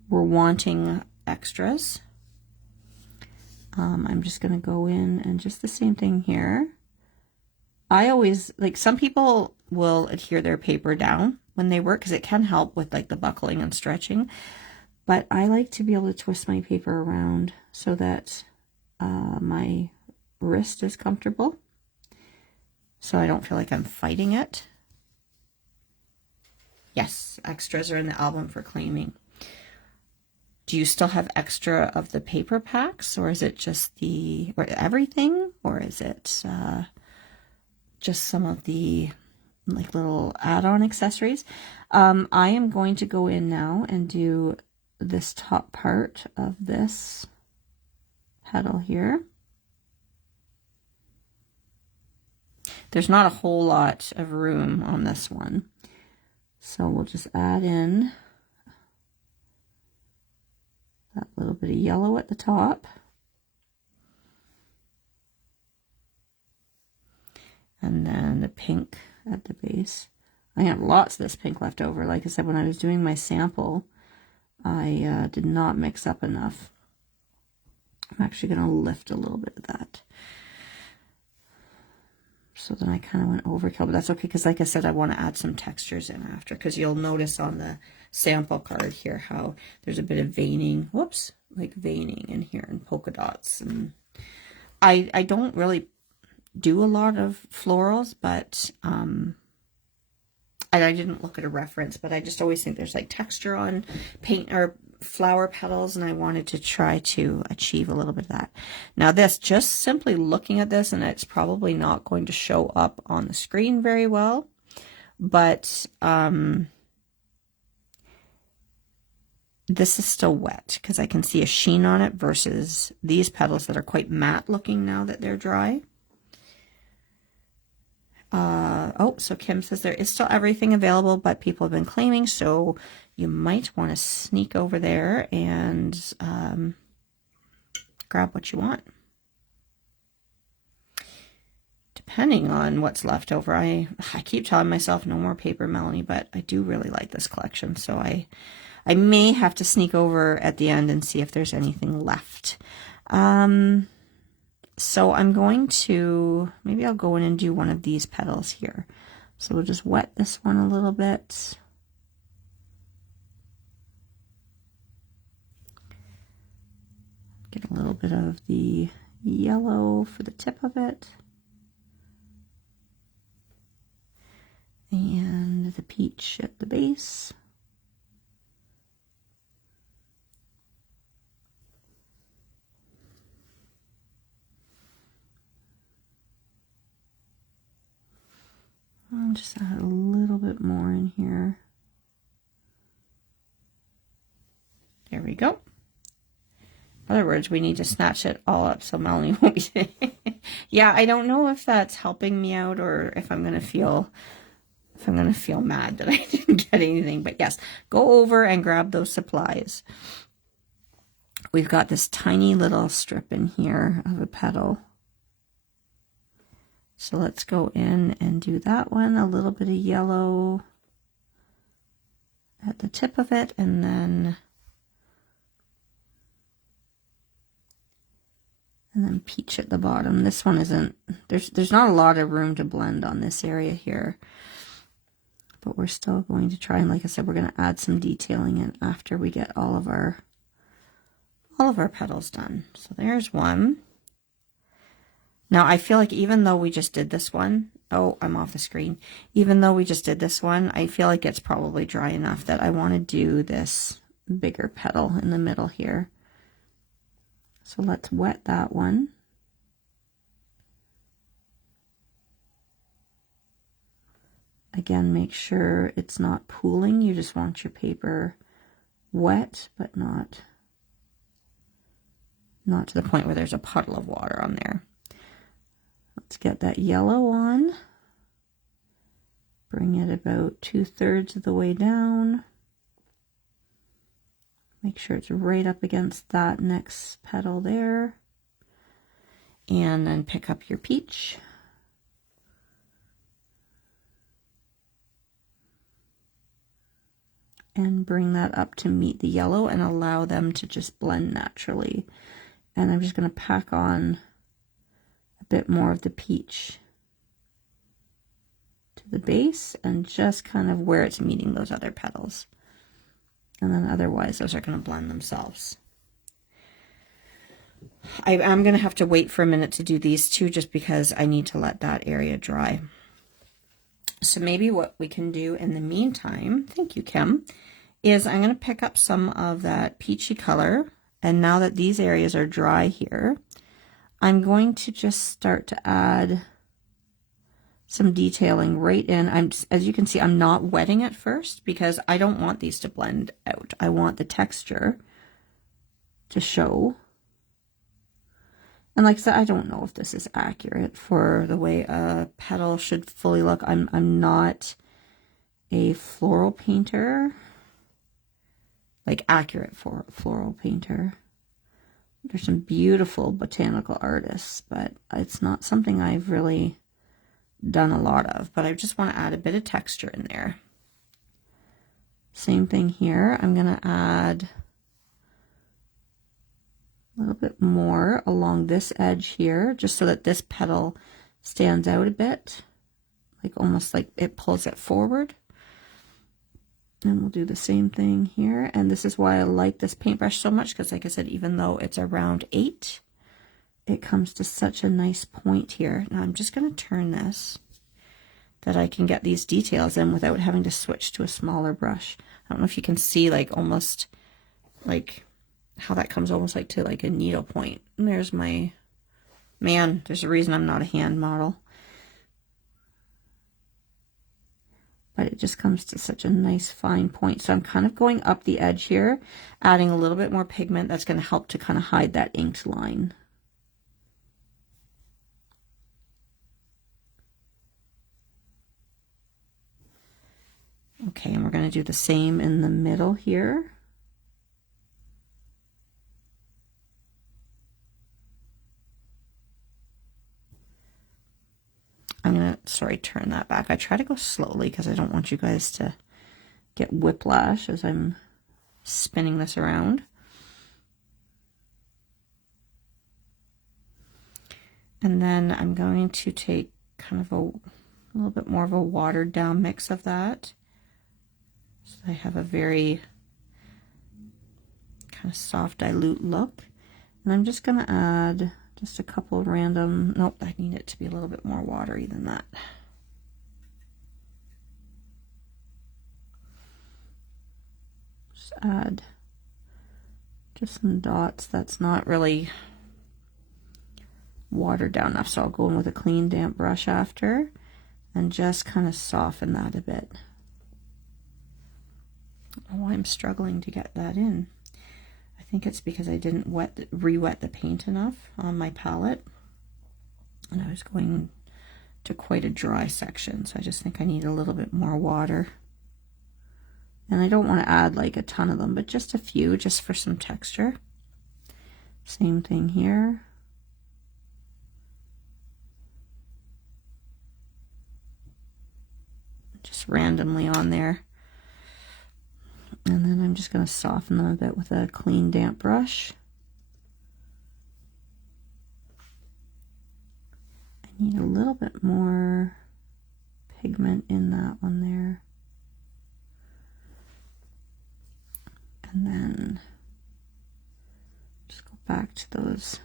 were wanting extras. I'm just going to go in and just the same thing here. I always, like, some people will adhere their paper down when they work because it can help with like the buckling and stretching. But I like to be able to twist my paper around so that my wrist is comfortable. So I don't feel like I'm fighting it. Yes, extras are in the album for claiming. Do you still have extra of the paper packs, or is it just or everything, or is it just some of the like little add-on accessories? I am going to go in now and do this top part of this petal here. There's not a whole lot of room on this one, so we'll just add in that little bit of yellow at the top. And then the pink at the base. I have lots of this pink left over. Like I said, when I was doing my sample, I did not mix up enough. I'm actually going to lift a little bit of that. So then I kind of went overkill, but that's okay because like I said, I want to add some textures in after, because you'll notice on the sample card here how there's a bit of veining, whoops, like veining in here and polka dots. And I don't really do a lot of florals, but I didn't look at a reference, but I just always think there's like texture on paint or flower petals, and I wanted to try to achieve a little bit of that. Now this, just simply looking at this, and it's probably not going to show up on the screen very well, but this is still wet because I can see a sheen on it versus these petals that are quite matte looking now that they're dry. Oh, so Kim says there is still everything available, but people have been claiming, so you might want to sneak over there and grab what you want. Depending on what's left over, I keep telling myself no more paper, Melanie, but I do really like this collection, so I may have to sneak over at the end and see if there's anything left. So I'm going to, maybe I'll go in and do one of these petals here. So we'll just wet this one a little bit. Get a little bit of the yellow for the tip of it. And the peach at the base. I'll just add a little bit more in here. There we go. In other words, we need to snatch it all up so Melanie won't be. Yeah, I don't know if that's helping me out or if I'm gonna feel mad that I didn't get anything. But yes, go over and grab those supplies. We've got this tiny little strip in here of a petal. So let's go in and do that one. A little bit of yellow at the tip of it, and then peach at the bottom. This one isn't, there's not a lot of room to blend on this area here, but we're still going to try, and like I said, we're going to add some detailing in after we get all of our petals done. So there's one. Now I feel like even though we just did this one, oh, I'm off the screen. Even though we just did this one, I feel like it's probably dry enough that I want to do this bigger petal in the middle here. So let's wet that one. Again, make sure it's not pooling. You just want your paper wet, but not to the point where there's a puddle of water on there. Let's get that yellow on. Bring it about 2/3 of the way down. Make sure it's right up against that next petal there. And then pick up your peach. And bring that up to meet the yellow and allow them to just blend naturally. And I'm just going to pack on a bit more of the peach to the base and just kind of where it's meeting those other petals. And then otherwise those are going to blend themselves. I'm going to have to wait for a minute to do these two just because I need to let that area dry. So maybe what we can do in the meantime, thank you, Kim, is I'm going to pick up some of that peachy color. And now that these areas are dry here, I'm going to just start to add some detailing right in. As you can see, I'm not wetting it first because I don't want these to blend out. I want the texture to show. And like I said, I don't know if this is accurate for the way a petal should fully look. I'm not a floral painter, like accurate for floral painter. There's some beautiful botanical artists, but it's not something I've really done a lot of, but I just want to add a bit of texture in there. Same thing here. I'm going to add a little bit more along this edge here, just so that this petal stands out a bit, like almost like it pulls it forward. And we'll do the same thing here. And this is why I like this paintbrush so much, because like I said, even though it's around 8, it comes to such a nice point here. Now I'm just going to turn this that I can get these details in without having to switch to a smaller brush. I don't know if you can see like almost like how that comes almost like to like a needle point. And there's my, man, there's a reason I'm not a hand model. But it just comes to such a nice fine point. So I'm kind of going up the edge here, adding a little bit more pigment that's going to help to kind of hide that inked line. Okay, and we're going to do the same in the middle here. I'm going to, turn that back. I try to go slowly because I don't want you guys to get whiplash as I'm spinning this around. And then I'm going to take kind of a little bit more of a watered down mix of that. So I have a very kind of soft dilute look. And I'm just going to add just a couple of random, nope, I need it to be a little bit more watery than that. Just add just some dots. That's not really watered down enough, so I'll go in with a clean damp brush after and just kind of soften that a bit. Oh, I'm struggling to get that in. I think it's because I didn't re-wet the paint enough on my palette, and I was going to quite a dry section, so I just think I need a little bit more water. And I don't want to add like a ton of them, but just a few, just for some texture. Same thing here. just randomly on there. And then I'm just going to soften them a bit with a clean, damp brush. I need a little bit more pigment in that one there. And then just go back to those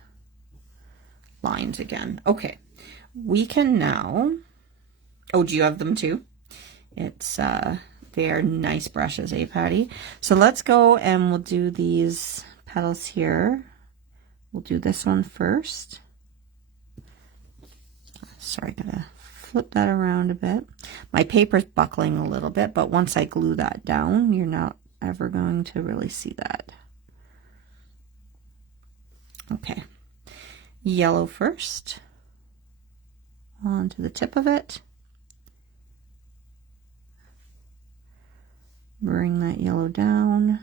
lines again. Okay, we can now, oh, do you have them too? It's, they are nice brushes, eh, Patty? So let's go and we'll do these petals here. We'll do this one first. Sorry, gotta flip that around a bit. My paper's buckling a little bit, but once I glue that down, you're not ever going to really see that. Okay, yellow first, onto the tip of it. Bring that yellow down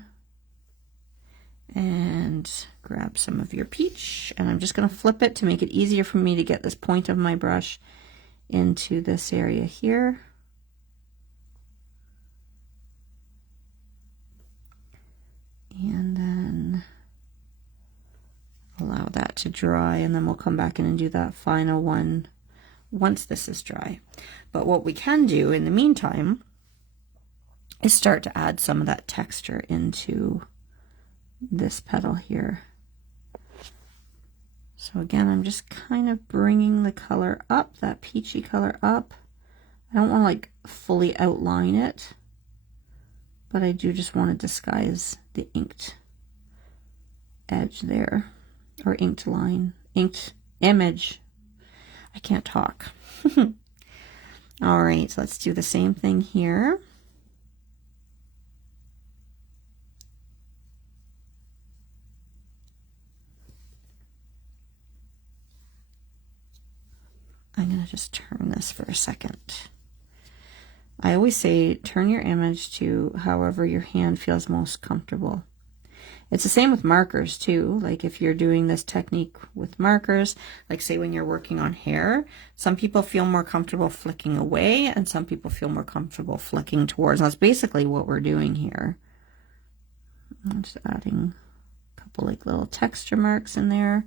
and grab some of your peach, and I'm just going to flip it to make it easier for me to get this point of my brush into this area here. And then allow that to dry, and then we'll come back in and do that final one once this is dry. But what we can do in the meantime is start to add some of that texture into this petal here. So again, I'm just kind of bringing the color up, that peachy color up. I don't want to like fully outline it, but I do just want to disguise the inked edge there, or inked line, inked image. I can't talk. All right, so let's do the same thing here. I'm going to just turn this for a second. I always say turn your image to however your hand feels most comfortable. It's the same with markers too. Like if you're doing this technique with markers, like say when you're working on hair, some people feel more comfortable flicking away and some people feel more comfortable flicking towards. And that's basically what we're doing here. I'm just adding a couple like little texture marks in there.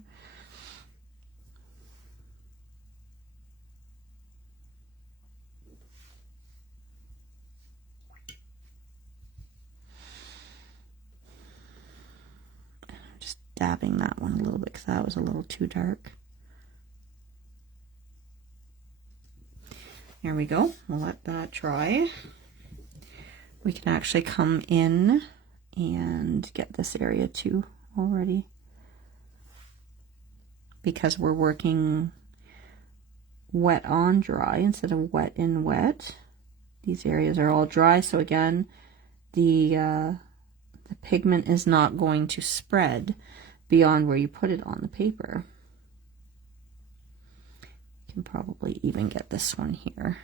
Dabbing that one a little bit because that was a little too dark. There we go. We'll let that dry. We can actually come in and get this area too already, because we're working wet on dry instead of wet in wet. These areas are all dry, so again the pigment is not going to spread beyond where you put it on the paper. You can probably even get this one here.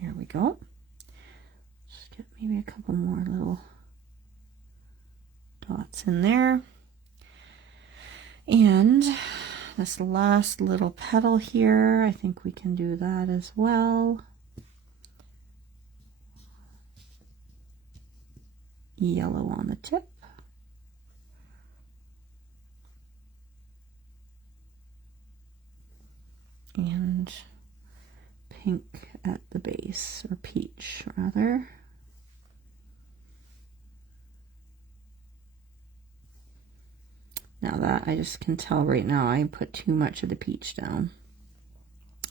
There we go. Just get maybe a couple more little dots in there. And this last little petal here, I think we can do that as well. Yellow on the tip. And pink at the base, or peach rather. Now that I just can tell right now I put too much of the peach down.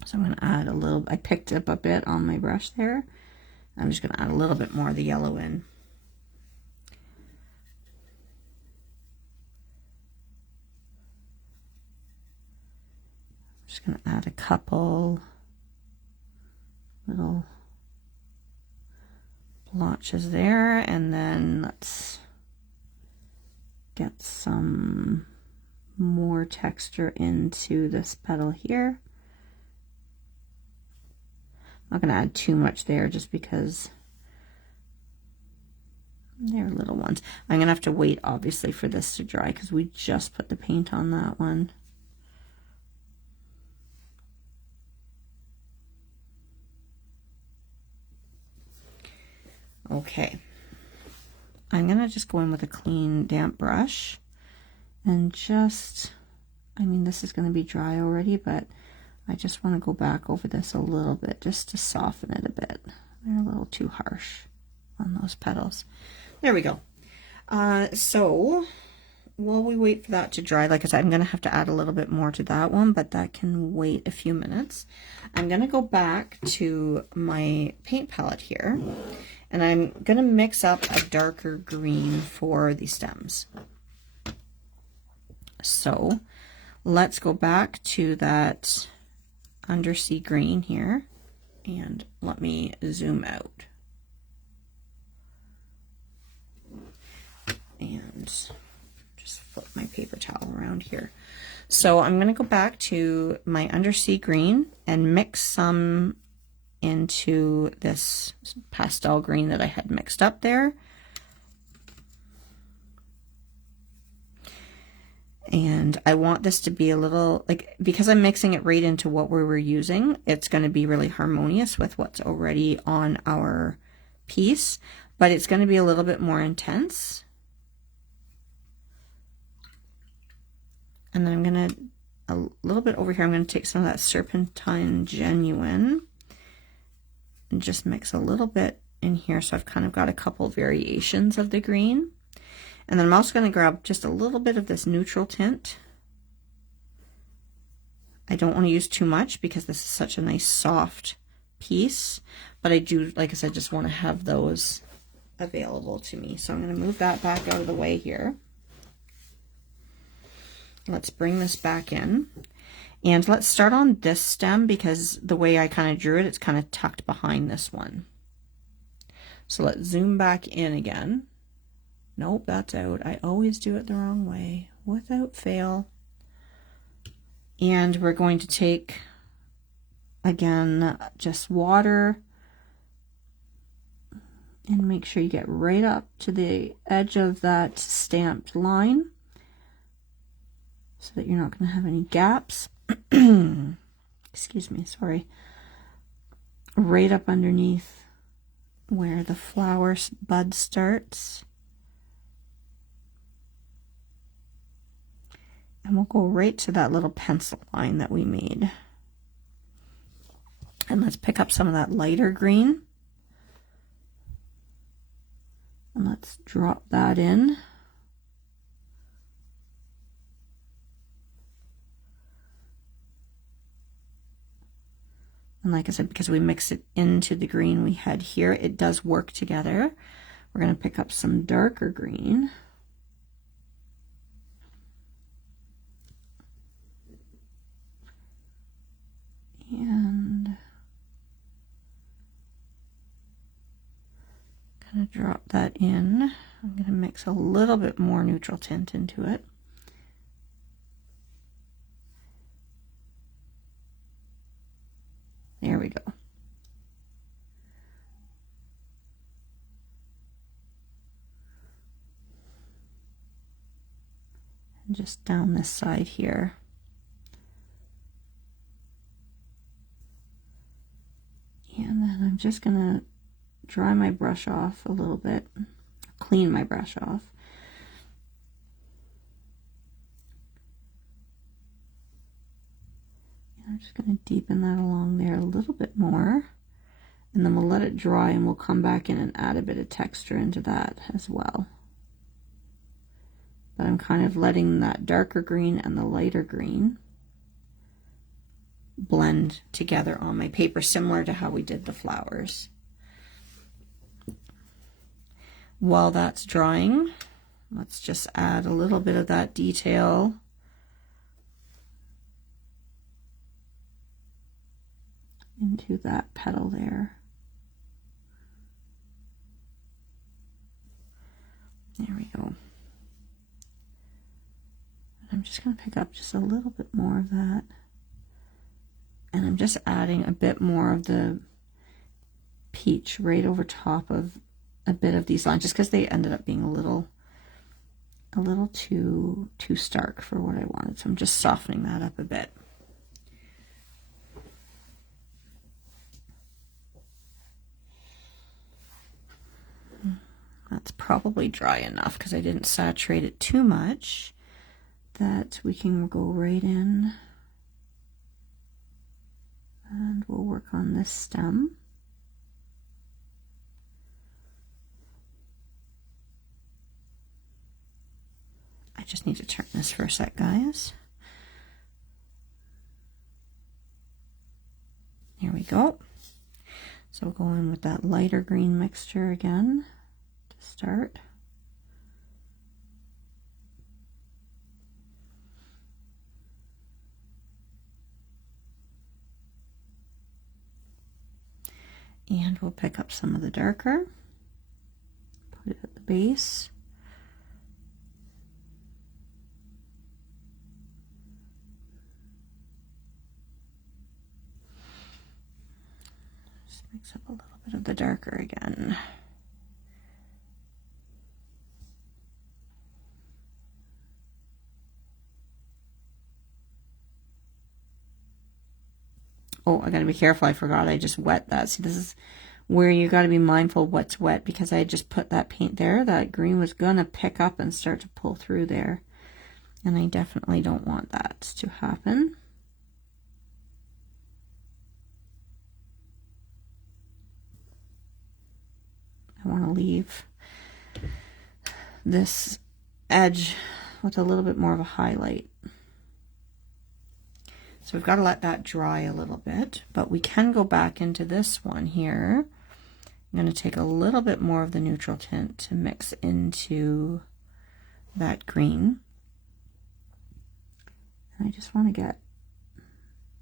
So I'm going to add a little, I picked up a bit on my brush there. I'm just going to add a little bit more of the yellow in. Just going to add a couple little blotches there, and then let's get some more texture into this petal here. I'm not going to add too much there just because they're little ones. I'm going to have to wait obviously for this to dry because we just put the paint on that one. Okay. I'm going to just go in with a clean, damp brush and just, I mean, this is going to be dry already, but I just want to go back over this a little bit just to soften it a bit. They're a little too harsh on those petals. There we go. So while we wait for that to dry, like I said, I'm going to have to add a little bit more to that one, but that can wait a few minutes. I'm going to go back to my paint palette here, and I'm going to mix up a darker green for the stems. So let's go back to that undersea green here, and let me zoom out. And just flip my paper towel around here. So I'm going to go back to my undersea green and mix some into this pastel green that I had mixed up there. And I want this to be a little, like, because I'm mixing it right into what we were using, it's going to be really harmonious with what's already on our piece, but it's going to be a little bit more intense. And then I'm going to, a little bit over here, I'm going to take some of that Serpentine Genuine and just mix a little bit in here. So I've kind of got a couple variations of the green. And then I'm also going to grab just a little bit of this neutral tint. I don't want to use too much because this is such a nice soft piece, but I do, like I said, just want to have those available to me. So I'm going to move that back out of the way here. Let's bring this back in, and let's start on this stem because the way I kind of drew it, it's kind of tucked behind this one. So let's zoom back in again. Nope, that's out. I always do it the wrong way, without fail. And we're going to take, again, just water and make sure you get right up to the edge of that stamped line so that you're not going to have any gaps. Excuse me, sorry. Right up underneath where the flower bud starts. And we'll go right to that little pencil line that we made. And let's pick up some of that lighter green. And let's drop that in. And like I said, because we mix it into the green we had here, it does work together. We're going to pick up some darker green. And kind of drop that in. I'm going to mix a little bit more neutral tint into it. There we go. And just down this side here. And then I'm just going to dry my brush off a little bit, clean my brush off. I'm just going to deepen that along there a little bit more, and then we'll let it dry and we'll come back in and add a bit of texture into that as well. But I'm kind of letting that darker green and the lighter green blend together on my paper, similar to how we did the flowers. While that's drying, let's just add a little bit of that detail into that petal there. There we go. I'm just going to pick up just a little bit more of that. And I'm just adding a bit more of the peach right over top of a bit of these lines, just because they ended up being a little too stark for what I wanted. So I'm just softening that up a bit. That's probably dry enough because I didn't saturate it too much, that we can go right in and we'll work on this stem. I just need to turn this for a sec, guys. Here we go. So we'll go in with that lighter green mixture again to start. And we'll pick up some of the darker, put it at the base. Just mix up a little bit of the darker again. Oh, I gotta be careful. I forgot I just wet that. See, this is where you gotta be mindful what's wet, because I just put that paint there. That green was gonna pick up and start to pull through there. And I definitely don't want that to happen. I want to leave this edge with a little bit more of a highlight. So we've got to let that dry a little bit, but we can go back into this one here. I'm going to take a little bit more of the neutral tint to mix into that green. And I just want to get,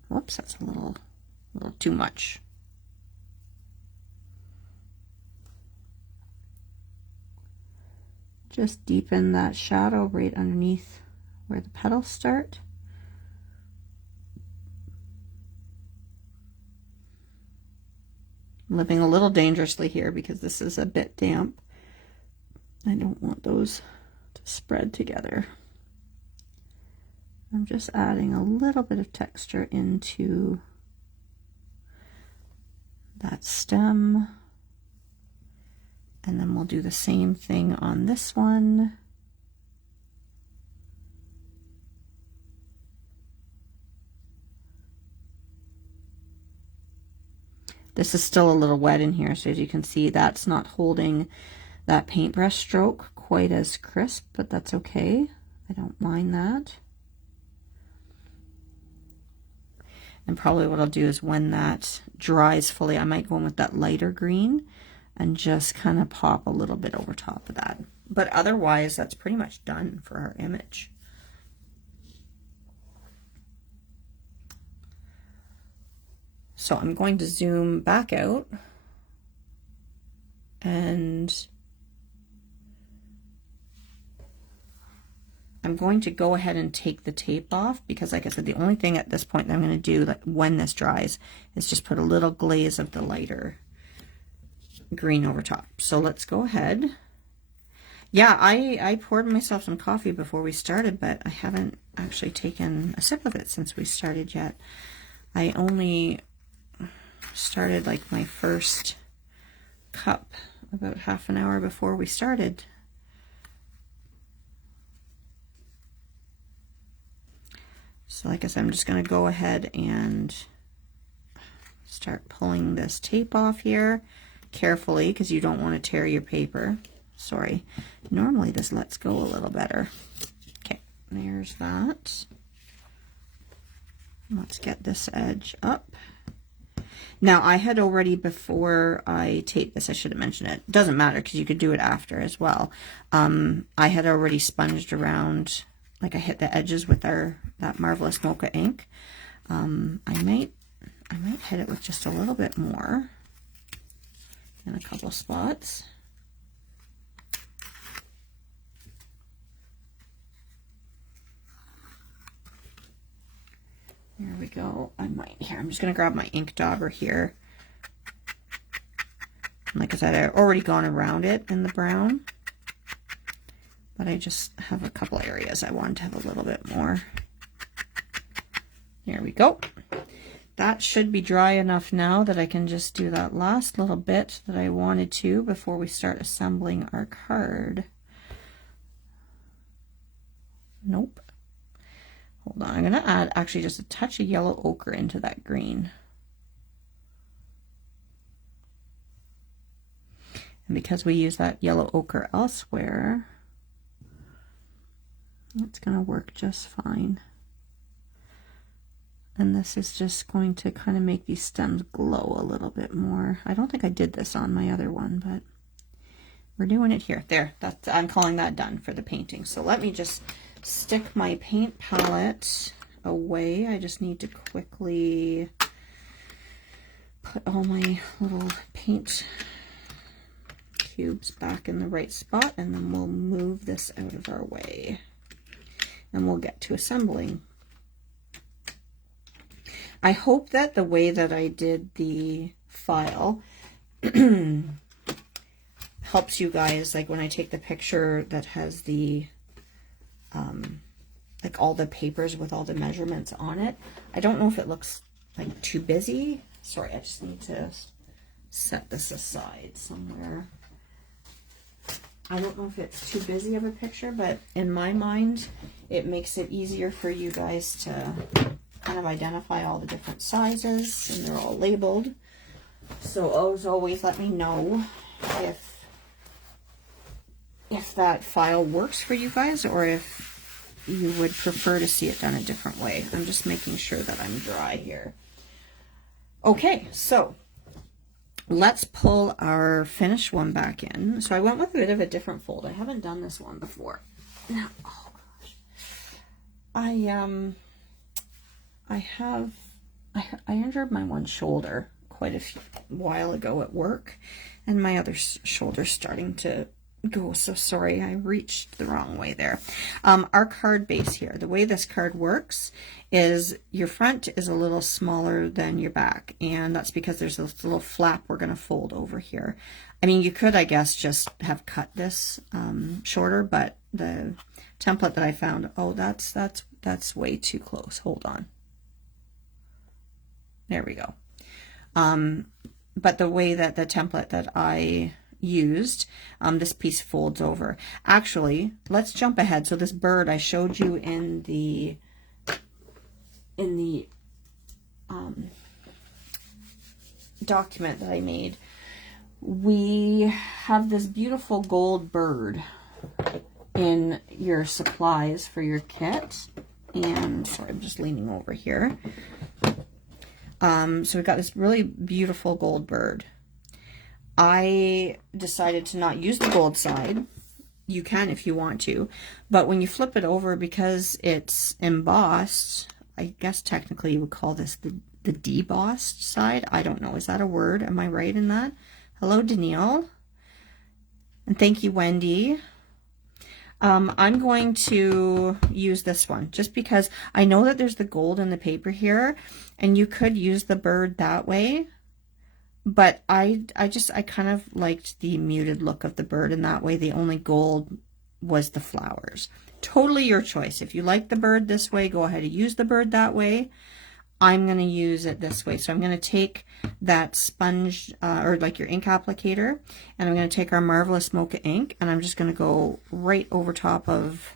whoops, that's a little too much. Just deepen that shadow right underneath where the petals start. I'm living a little dangerously here because this is a bit damp. I don't want those to spread together. I'm just adding a little bit of texture into that stem. And then we'll do the same thing on this one. This is still a little wet in here, so as you can see, that's not holding that paintbrush stroke quite as crisp, but that's okay. I don't mind that. And probably what I'll do is when that dries fully, I might go in with that lighter green and just kind of pop a little bit over top of that. But otherwise, that's pretty much done for our image. So I'm going to zoom back out and I'm going to go ahead and take the tape off because, like I said, the only thing at this point that I'm going to do, like when this dries, is just put a little glaze of the lighter green over top. So let's go ahead. Yeah, I poured myself some coffee before we started, but I haven't actually taken a sip of it since we started yet. I only started like my first cup about half an hour before we started. So like I said, I'm just going to go ahead and start pulling this tape off here carefully because you don't want to tear your paper. Sorry, normally this lets go a little better. Okay, there's that. Let's get this edge up. Now I had already, before I taped this, I should have mentioned it. Doesn't matter because you could do it after as well. I had already sponged around, like I hit the edges with that Marvelous Mocha ink. I might hit it with just a little bit more in a couple spots. There we go. I'm just going to grab my ink dauber here. And like I said, I've already gone around it in the brown, but I just have a couple areas I want to have a little bit more. There we go. that should be dry enough now that I can just do that last little bit that I wanted to before we start assembling our card. Nope. Hold on, I'm going to add actually just a touch of yellow ochre into that green. And because we use that yellow ochre elsewhere, it's going to work just fine. And this is just going to kind of make these stems glow a little bit more. I don't think I did this on my other one, but we're doing it here. There, that's, I'm calling that done for the painting. So let me just stick my paint palette away. I just need to quickly put all my little paint cubes back in the right spot, and then we'll move this out of our way and we'll get to assembling. I hope that the way that I did the file helps you guys, like when I take the picture that has the like all the papers with all the measurements on it. I don't know if it looks like too busy. Sorry, I just need to set this aside somewhere. I don't know if it's too busy of a picture, but in my mind, it makes it easier for you guys to kind of identify all the different sizes, and they're all labeled. So as always, let me know if that file works for you guys, or if you would prefer to see it done a different way. I'm just making sure that I'm dry here. Okay, so let's pull our finished one back in. So I went with a bit of a different fold. I haven't done this one before. Now, oh gosh, I injured my one shoulder quite a while ago at work, and my other shoulder's starting to go. So sorry, I reached the wrong way there. Our card base here, the way this card works is your front is a little smaller than your back, and that's because there's this little flap we're going to fold over here. I mean, you could, I guess, just have cut this shorter, but the template that I found, oh, that's way too close. Hold on. There we go. But the way that the template that I used, this piece folds over. Actually, let's jump ahead. So this bird I showed you in the document that I made, we have this beautiful gold bird in your supplies for your kit. And sorry, I'm just leaning over here. So we've got this really beautiful gold bird. I decided to not use the gold side. You can if you want to, but when you flip it over, because it's embossed, I guess technically you would call this the debossed side. I don't know. Is that a word? Am I right in that? Hello, Danielle. And thank you, Wendy. I'm going to use this one just because I know that there's the gold in the paper here, and you could use the bird that way. But I kind of liked the muted look of the bird, and that way the only gold was the flowers. Totally your choice. If you like the bird this way, go ahead and use the bird that way. I'm going to use it this way. So I'm going to take that sponge, or like your ink applicator, and I'm going to take our Marvelous Mocha ink, and I'm just going to go right over top of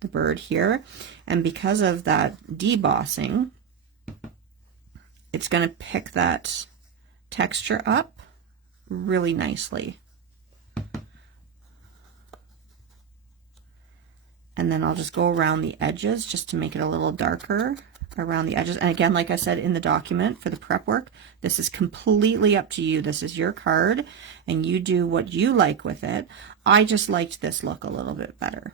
the bird here. And because of that debossing, it's going to pick that texture up really nicely. And then I'll just go around the edges just to make it a little darker around the edges. And again, like I said in the document for the prep work, this is completely up to you. This is your card and you do what you like with it. I just liked this look a little bit better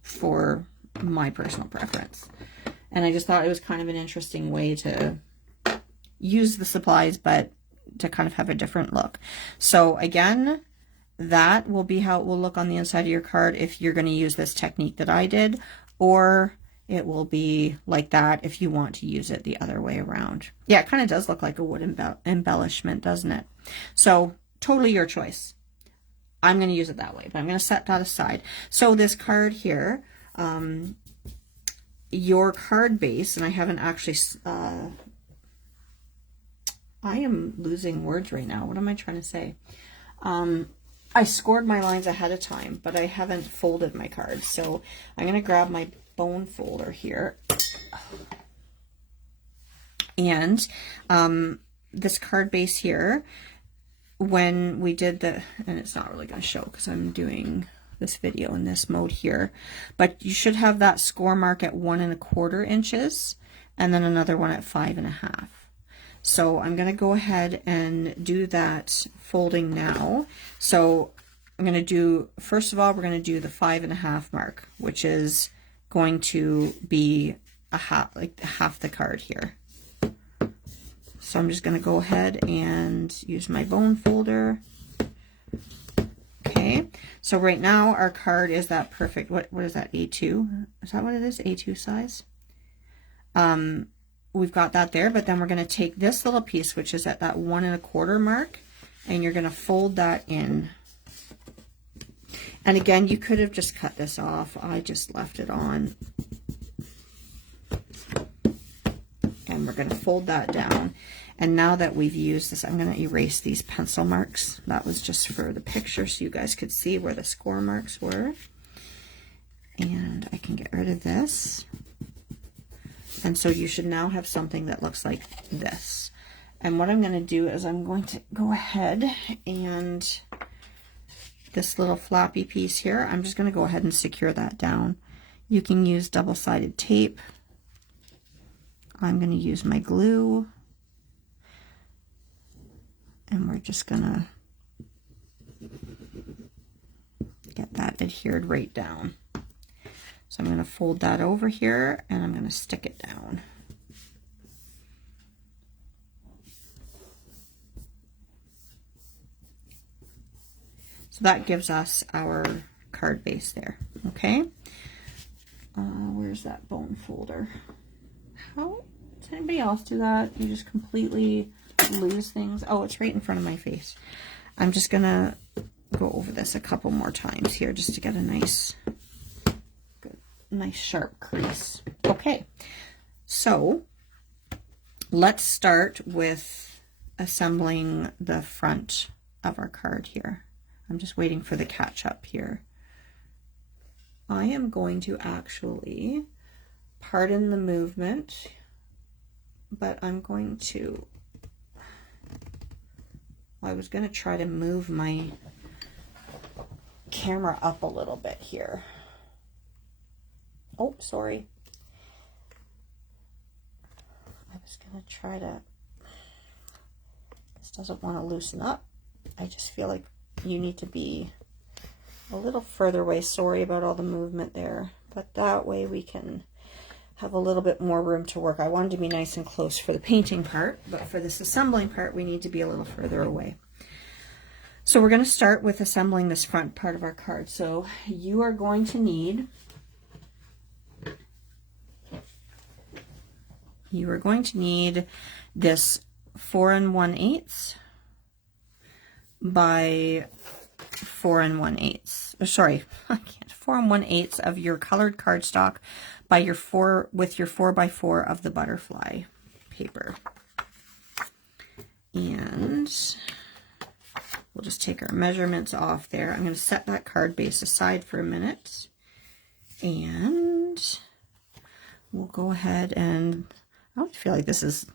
for my personal preference. And I just thought it was kind of an interesting way to use the supplies, but to kind of have a different look. So again, that will be how it will look on the inside of your card if you're going to use this technique that I did, or it will be like that if you want to use it the other way around. Yeah, it kind of does look like a wood embellishment, doesn't it? So totally your choice. I'm going to use it that way, but I'm going to set that aside. So this card here, your card base, and I haven't actually I am losing words right now. What am I trying to say? I scored my lines ahead of time, but I haven't folded my cards. So I'm going to grab my bone folder here. And this card base here, when we did the, and it's not really going to show because I'm doing this video in this mode here, but you should have that score mark at 1 1/4 inches and then another one at 5 1/2. So I'm going to go ahead and do that folding now. So I'm going to do, first of all, we're going to do the 5 1/2 mark, which is going to be a half, like half the card here. So I'm just going to go ahead and use my bone folder. Okay, so right now our card is that perfect, what is that, A2? Is that what it is, A2 size? We've got that there, but then we're going to take this little piece, which is at that 1 1/4 mark, and you're going to fold that in. And again, you could have just cut this off. I just left it on. And we're going to fold that down. And now that we've used this, I'm going to erase these pencil marks. That was just for the picture so you guys could see where the score marks were. And I can get rid of this. And so you should now have something that looks like this. And what I'm going to do is I'm going to go ahead and this little flappy piece here, I'm just going to go ahead and secure that down. You can use double-sided tape. I'm going to use my glue. And we're just going to get that adhered right down. So I'm going to fold that over here and I'm going to stick it down. So that gives us our card base there, okay? Where's that bone folder? How does anybody else do that? You just completely lose things. Oh, it's right in front of my face. I'm just going to go over this a couple more times here just to get a nice sharp crease. Okay, so let's start with assembling the front of our card here. I'm just waiting for the catch up here. I am going to actually, pardon the movement, but I'm going to, I was going to try to move my camera up a little bit here. Oh, sorry. I was going to try to, this doesn't want to loosen up. I just feel like you need to be a little further away. Sorry about all the movement there, but that way we can have a little bit more room to work. I wanted to be nice and close for the painting part, but for this assembling part, we need to be a little further away. So we're going to start with assembling this front part of our card. So you are going to need, this 4 1/8 by 4 1/8. Sorry, I can't. 4 1/8 of your colored cardstock by your 4 by 4 of the butterfly paper. And we'll just take our measurements off there. I'm going to set that card base aside for a minute. And we'll go ahead and, I don't feel like this is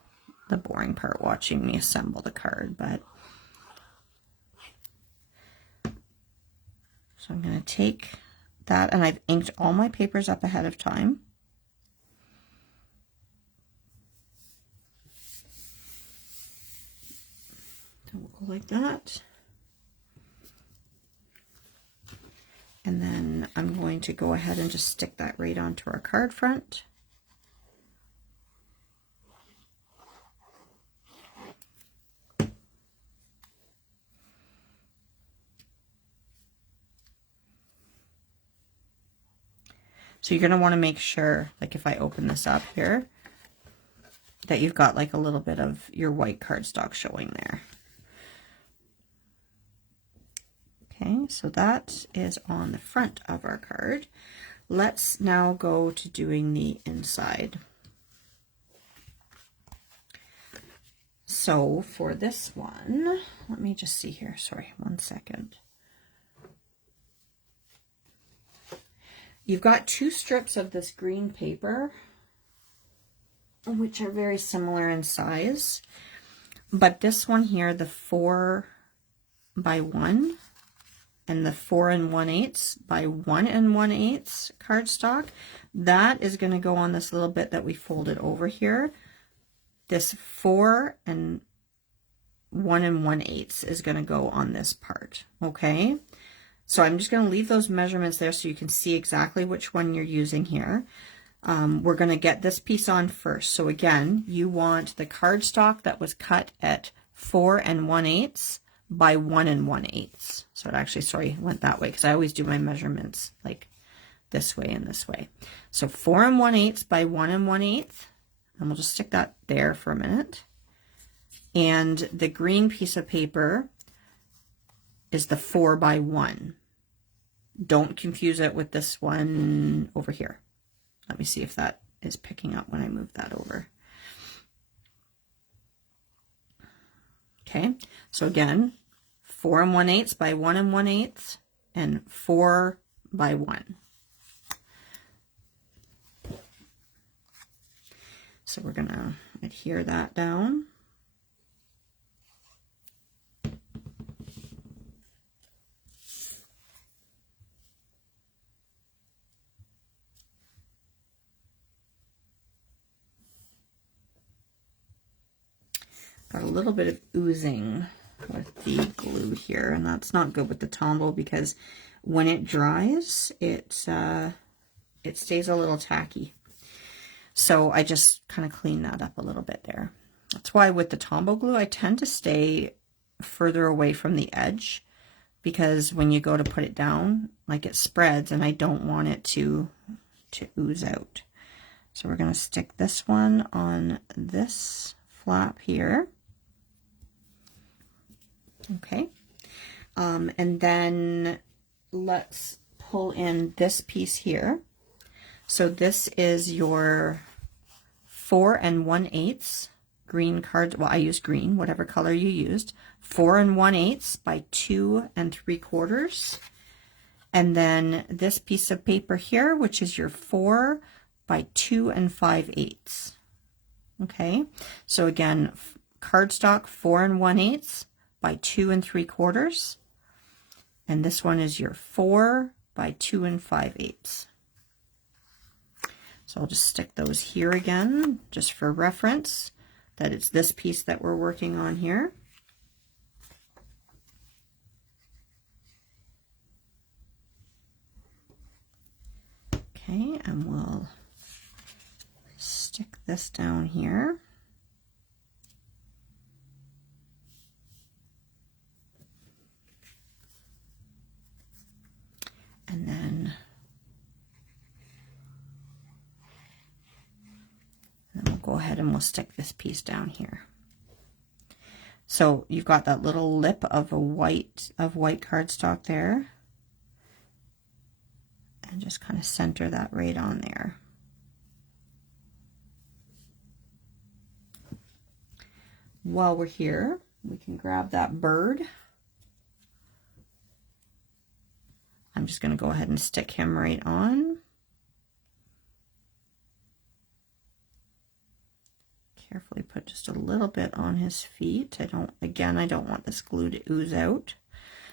the boring part, watching me assemble the card, but so I'm going to take that, and I've inked all my papers up ahead of time. So we'll go like that. And then I'm going to go ahead and just stick that right onto our card front. So you're going to want to make sure, like if I open this up here, that you've got like a little bit of your white cardstock showing there. Okay, so that is on the front of our card. Let's now go to doing the inside. So for this one, let me just see here. Sorry, 1 second. You've got 2 strips of this green paper, which are very similar in size. But this one here, the 4 by 1 and the 4 1/8 by 1 1/8 cardstock, that is going to go on this little bit that we folded over here. This 4 and 1 1/8 is going to go on this part. Okay, so I'm just going to leave those measurements there so you can see exactly which one you're using here. We're going to get this piece on first. So again, you want the cardstock that was cut at 4 1/8 by 1 1/8. So it actually, sorry, went that way because I always do my measurements like this way and this way. So 4 1/8 by 1 1/8, and we'll just stick that there for a minute. And the green piece of paper is the 4 by 1. Don't confuse it with this one over here. Let me see if that is picking up when I move that over. Okay, so again, 4 1/8 by 1 1/8 and 4 by 1. So we're gonna adhere that down. Got a little bit of oozing with the glue here, and that's not good with the Tombow because when it dries, it stays a little tacky. So I just kind of clean that up a little bit there. That's why with the Tombow glue, I tend to stay further away from the edge because when you go to put it down, like it spreads, and I don't want it to ooze out. So we're going to stick this one on this flap here. Okay, and then let's pull in this piece here. So this is your 4 1/8 green card. Well, I use green, whatever color you used. 4 1/8 by 2 3/4. And then this piece of paper here, which is your 4 by 2 5/8. Okay, so again, cardstock 4 1/8 by 2 3/4, and this one is your 4 by 2 5/8. So I'll just stick those here again, just for reference, that it's this piece that we're working on here. Okay, and we'll stick this down here. And then we'll go ahead and we'll stick this piece down here. So you've got that little lip of white cardstock there. And just kind of center that right on there. While we're here, we can grab that bird. I'm just going to go ahead and stick him right on. Carefully put just a little bit on his feet. I don't want this glue to ooze out,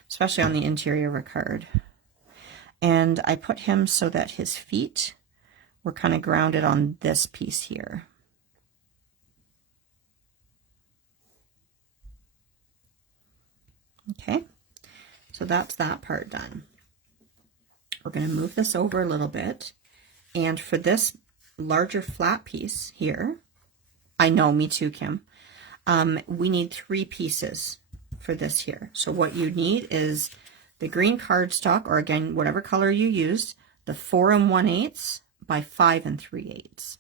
especially on the interior of a card. And I put him so that his feet were kind of grounded on this piece here. Okay, so that's that part done. We're going to move this over a little bit, and for this larger flat piece here, I know, me too, Kim, we need 3 pieces for this here. So what you need is the green cardstock, or again, whatever color you used, the 4 1/8 by 5 3/8.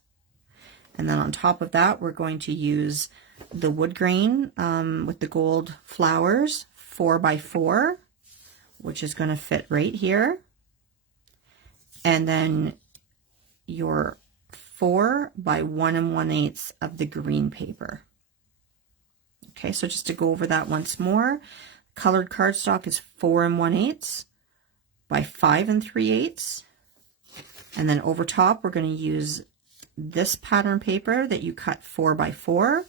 And then on top of that, we're going to use the wood grain with the gold flowers, 4 by 4, which is going to fit right here. And then your 4 by 1 1/8 of the green paper. Okay, so just to go over that once more, colored cardstock is 4 1/8 by 5 3/8. And then over top, we're going to use this pattern paper that you cut 4 by 4.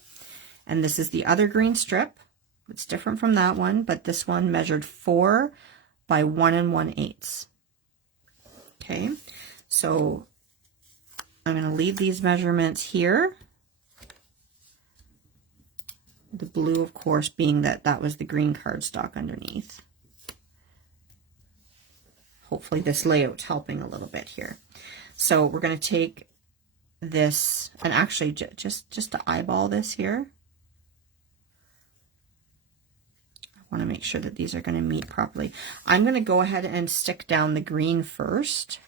And this is the other green strip. It's different from that one, but this one measured 4 by 1 1/8. Okay, so I'm going to leave these measurements here. The blue, of course, being that was the green cardstock underneath. Hopefully this layout's helping a little bit here. So we're going to take this, and actually just to eyeball this here, I want to make sure that these are going to meet properly. I'm going to go ahead and stick down the green first.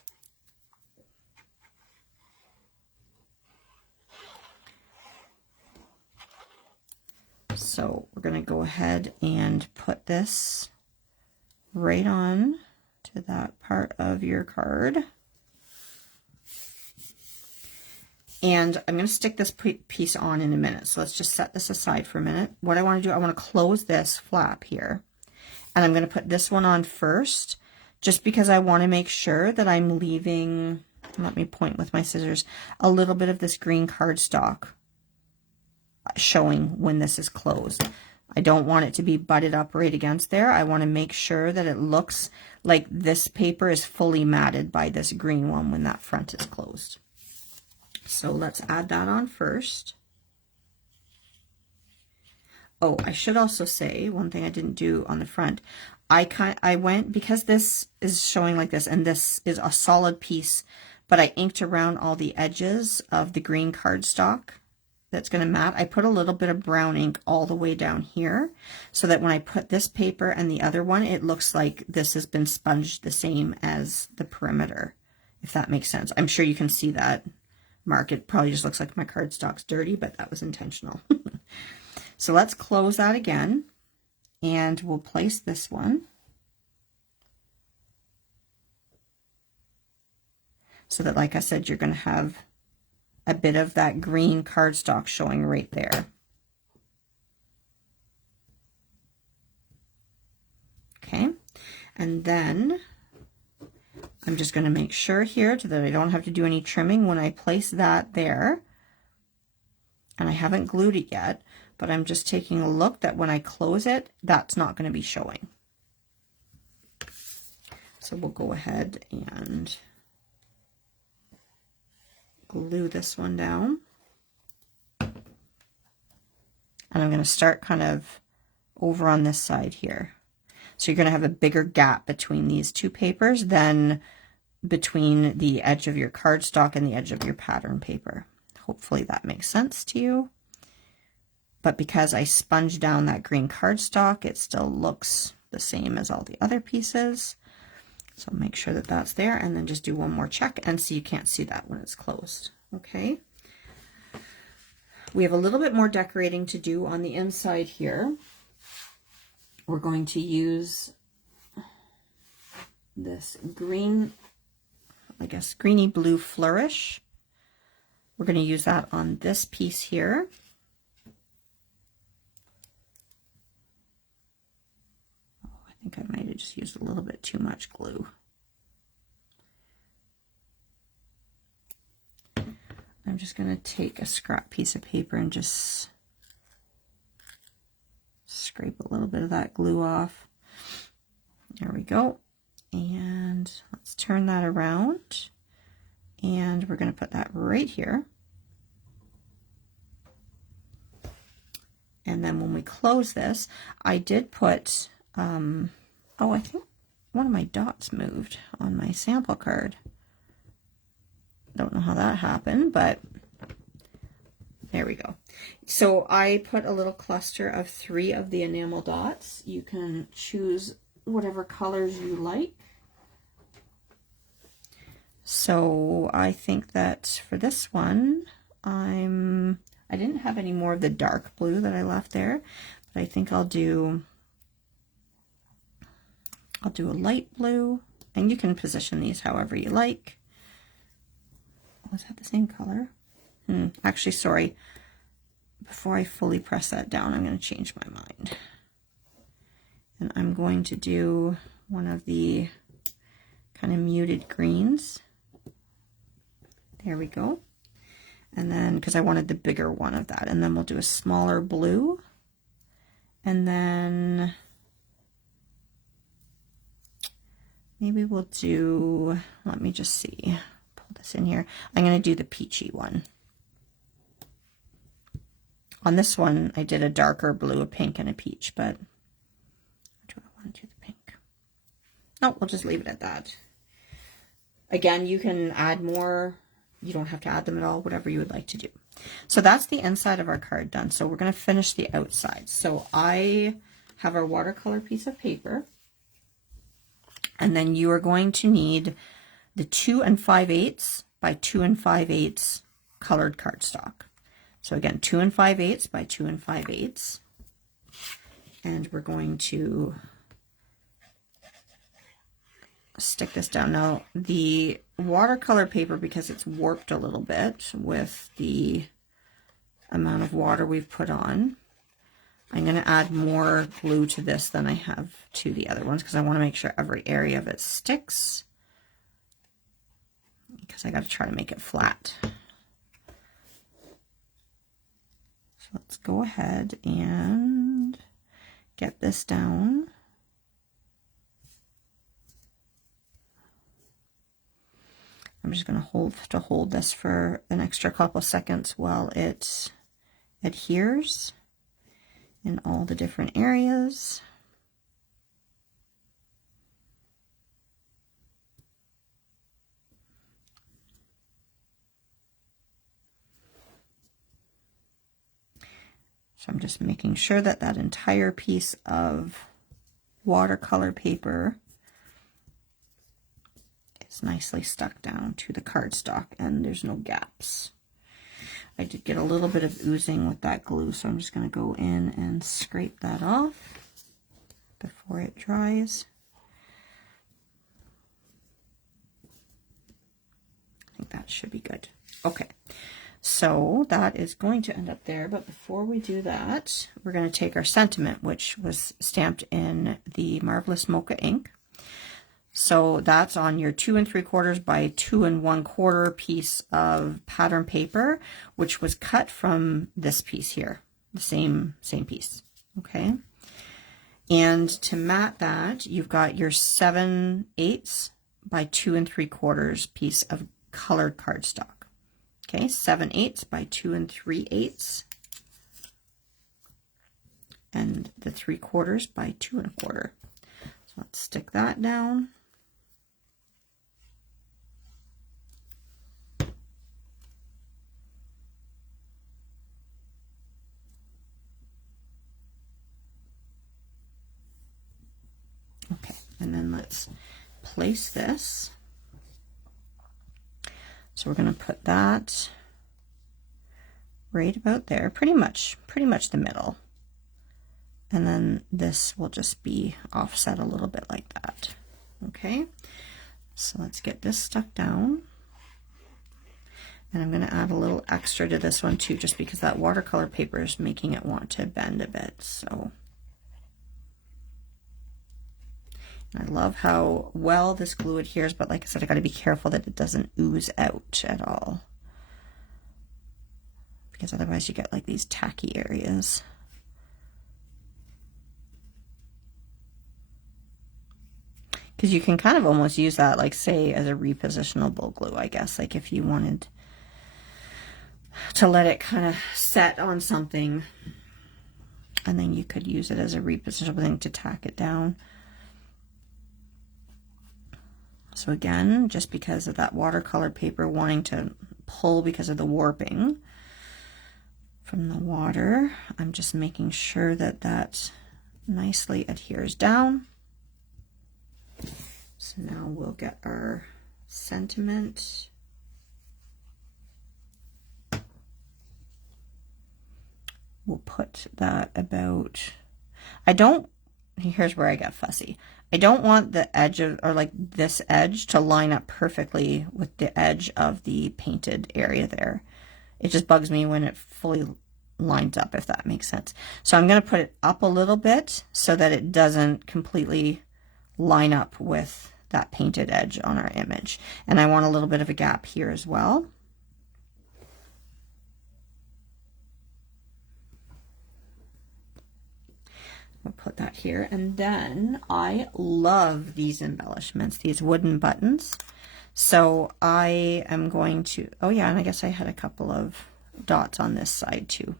So we're going to go ahead and put this right on to that part of your card. And I'm going to stick this piece on in a minute. So let's just set this aside for a minute. What I want to do, I want to close this flap here. And I'm going to put this one on first, just because I want to make sure that I'm leaving, let me point with my scissors, a little bit of this green cardstock showing when this is closed. I don't want it to be butted up right against there. I want to make sure that it looks like this paper is fully matted by this green one when that front is closed. So let's add that on first. Oh, I should also say one thing I didn't do on the front. I went, because this is showing like this, and this is a solid piece, but I inked around all the edges of the green cardstock that's going to mat. I put a little bit of brown ink all the way down here, so that when I put this paper and the other one, it looks like this has been sponged the same as the perimeter, if that makes sense. I'm sure you can see that mark. It probably just looks like my cardstock's dirty, but that was intentional. So let's close that again, and we'll place this one so that, like I said, you're going to have a bit of that green cardstock showing right there. Okay, and then I'm just going to make sure here that I don't have to do any trimming when I place that there. And I haven't glued it yet, but I'm just taking a look that when I close it, that's not going to be showing. So we'll go ahead and glue this one down. And I'm going to start kind of over on this side here. So you're going to have a bigger gap between these two papers than between the edge of your cardstock and the edge of your pattern paper. Hopefully that makes sense to you. But because I sponged down that green cardstock, it still looks the same as all the other pieces. So make sure that that's there, and then just do one more check, and see, you can't see that when it's closed. Okay. We have a little bit more decorating to do on the inside here. We're going to use this green, I guess, greeny blue flourish. We're going to use that on this piece here. Oh, I think I might have just used a little bit too much glue. I'm just going to take a scrap piece of paper and just scrape a little bit of that glue off. There we go. And let's turn that around. And we're going to put that right here. And then when we close this, I did put, oh, I think one of my dots moved on my sample card. Don't know how that happened, but there we go. So I put a little cluster of 3 of the enamel dots. You can choose whatever colors you like. So I think that for this one, I didn't have any more of the dark blue that I left there, but I think I'll do a light blue, and you can position these however you like. Was that the same color? Actually, sorry. before I fully press that down, I'm going to change my mind. And I'm going to do one of the kind of muted greens. There we go. And then, because I wanted the bigger one of that, and then we'll do a smaller blue. And then maybe we'll do, let me just see, pull this in here. I'm going to do the peachy one. On this one, I did a darker blue, a pink, and a peach, but do I want to do the pink? No, we'll just leave it at that. Again, you can add more. You don't have to add them at all, whatever you would like to do. So that's the inside of our card done. So we're going to finish the outside. So I have our watercolor piece of paper. And then you are going to need the 2 5/8 by 2 5/8 colored cardstock. So again, 2 5/8 by 2 5/8. And we're going to stick this down. Now, the watercolor paper, because it's warped a little bit with the amount of water we've put on, I'm going to add more glue to this than I have to the other ones because I want to make sure every area of it sticks, because I got to try to make it flat. So let's go ahead and get this down. I'm just going to hold this for an extra couple seconds while it adheres in all the different areas. So I'm just making sure that that entire piece of watercolor paper is nicely stuck down to the cardstock and there's no gaps. I did get a little bit of oozing with that glue, so I'm just going to go in and scrape that off before it dries. I think that should be good. Okay, so that is going to end up there, but before we do that, we're going to take our sentiment, which was stamped in the Marvelous Mocha ink. So that's on your 2 3/4 by 2 1/4 piece of pattern paper, which was cut from this piece here, the same piece. Okay. And to mat that, you've got your 7/8 by 2 3/4 piece of colored cardstock. Okay, 7/8 by 2 3/8, and the 3/4 by 2 1/4. So let's stick that down. Okay, and then let's place this. So we're going to put that right about there, pretty much the middle. And then this will just be offset a little bit like that. Okay, so let's get this stuck down. And I'm going to add a little extra to this one too, just because that watercolor paper is making it want to bend a bit. So I love how well this glue adheres, but like I said, I got to be careful that it doesn't ooze out at all, because otherwise you get like these tacky areas. Because you can kind of almost use that, like, say, as a repositionable glue, I guess. Like if you wanted to let it kind of set on something, and then you could use it as a repositionable thing to tack it down. So again, just because of that watercolor paper wanting to pull because of the warping from the water, I'm just making sure that that nicely adheres down. So now we'll get our sentiment. We'll put that about, here's where I got fussy. I don't want the edge of, or like this edge, to line up perfectly with the edge of the painted area there. It just bugs me when it fully lines up, if that makes sense. So I'm going to put it up a little bit so that it doesn't completely line up with that painted edge on our image. And I want a little bit of a gap here as well. We'll put that here. And then I love these embellishments, these wooden buttons. So I am going to, oh yeah, and I guess I had a couple of dots on this side too.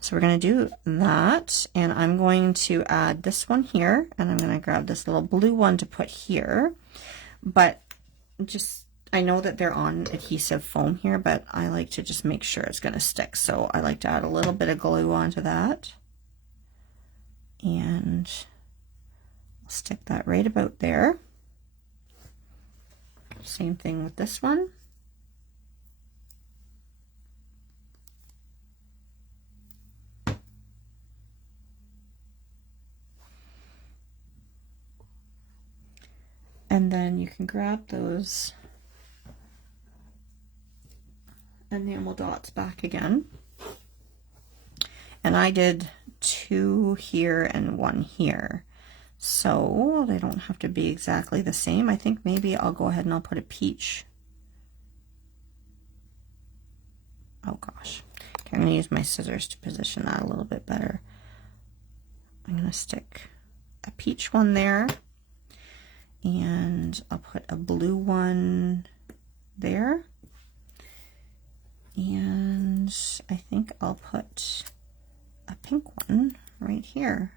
So we're going to do that, and I'm going to add this one here, and I'm going to grab this little blue one to put here. But just, I know that they're on adhesive foam here, but I like to just make sure it's going to stick. So I like to add a little bit of glue onto that. And I'll stick that right about there. Same thing with this one. And then you can grab those enamel dots back again. And I did 2 here and 1 here. So they don't have to be exactly the same. I think maybe I'll go ahead and I'll put a peach. Oh gosh. Okay, I'm going to use my scissors to position that a little bit better. I'm going to stick a peach one there. And I'll put a blue one there. And I think I'll put a pink one right here.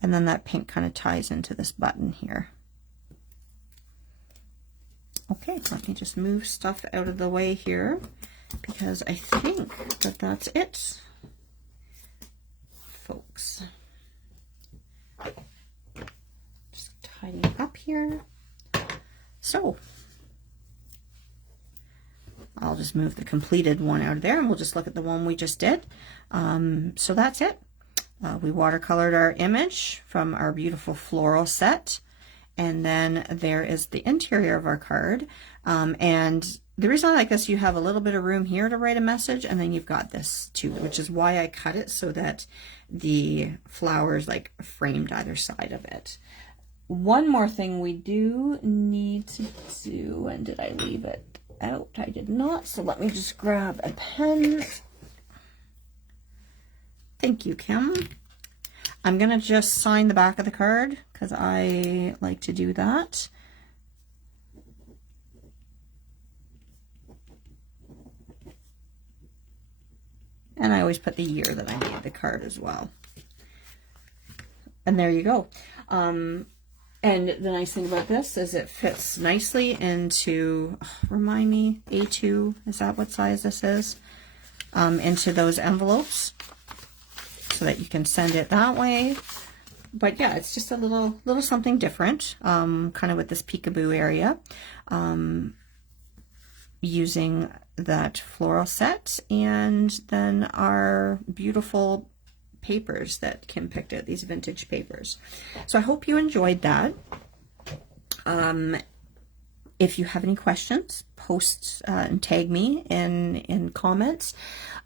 And then that pink kind of ties into this button here. Okay, let me just move stuff out of the way here because I think that that's it, folks. Just tidying up here. So I'll just move the completed one out of there and we'll just look at the one we just did. So that's it. We watercolored our image from our beautiful floral set. And then there is the interior of our card. And the reason I like this, you have a little bit of room here to write a message, and then you've got this too, which is why I cut it so that the flowers like framed either side of it. One more thing we do need to do, and did I leave it out? I did not, so let me just grab a pen. Thank you, Kim. I'm going to just sign the back of the card because I like to do that. And I always put the year that I made the card as well. And there you go. And the nice thing about this is it fits nicely into, remind me, A2, is that what size this is? Into those envelopes so that you can send it that way. But yeah, it's just a little something different, kind of with this peekaboo area, using that floral set and then our beautiful papers that Kim picked out, these vintage papers. So I hope you enjoyed that. If you have any questions, post and tag me in comments.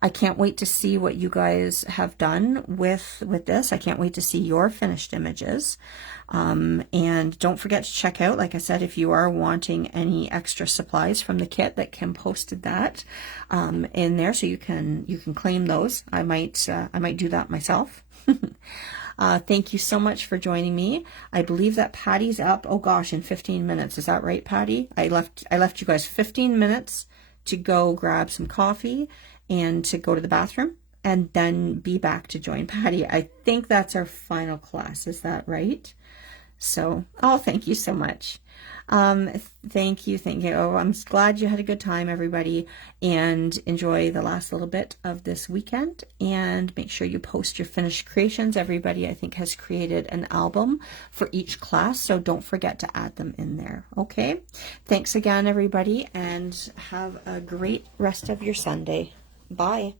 I can't wait to see what you guys have done with this. I can't wait to see your finished images. And don't forget to check out, like I said, if you are wanting any extra supplies from the kit, that Kim posted that in there, so you can claim those. I might do that myself. Thank you so much for joining me. I believe that Patty's up, oh gosh, in 15 minutes. Is that right, Patty? I left you guys 15 minutes to go grab some coffee and to go to the bathroom and then be back to join Patty. I think that's our final class. Is that right? So, oh, thank you so much. Thank you. Oh, I'm glad you had a good time, everybody, and enjoy the last little bit of this weekend, and make sure you post your finished creations. Everybody, I think, has created an album for each class, so don't forget to add them in there. Okay. Thanks again, everybody, and have a great rest of your Sunday. Bye.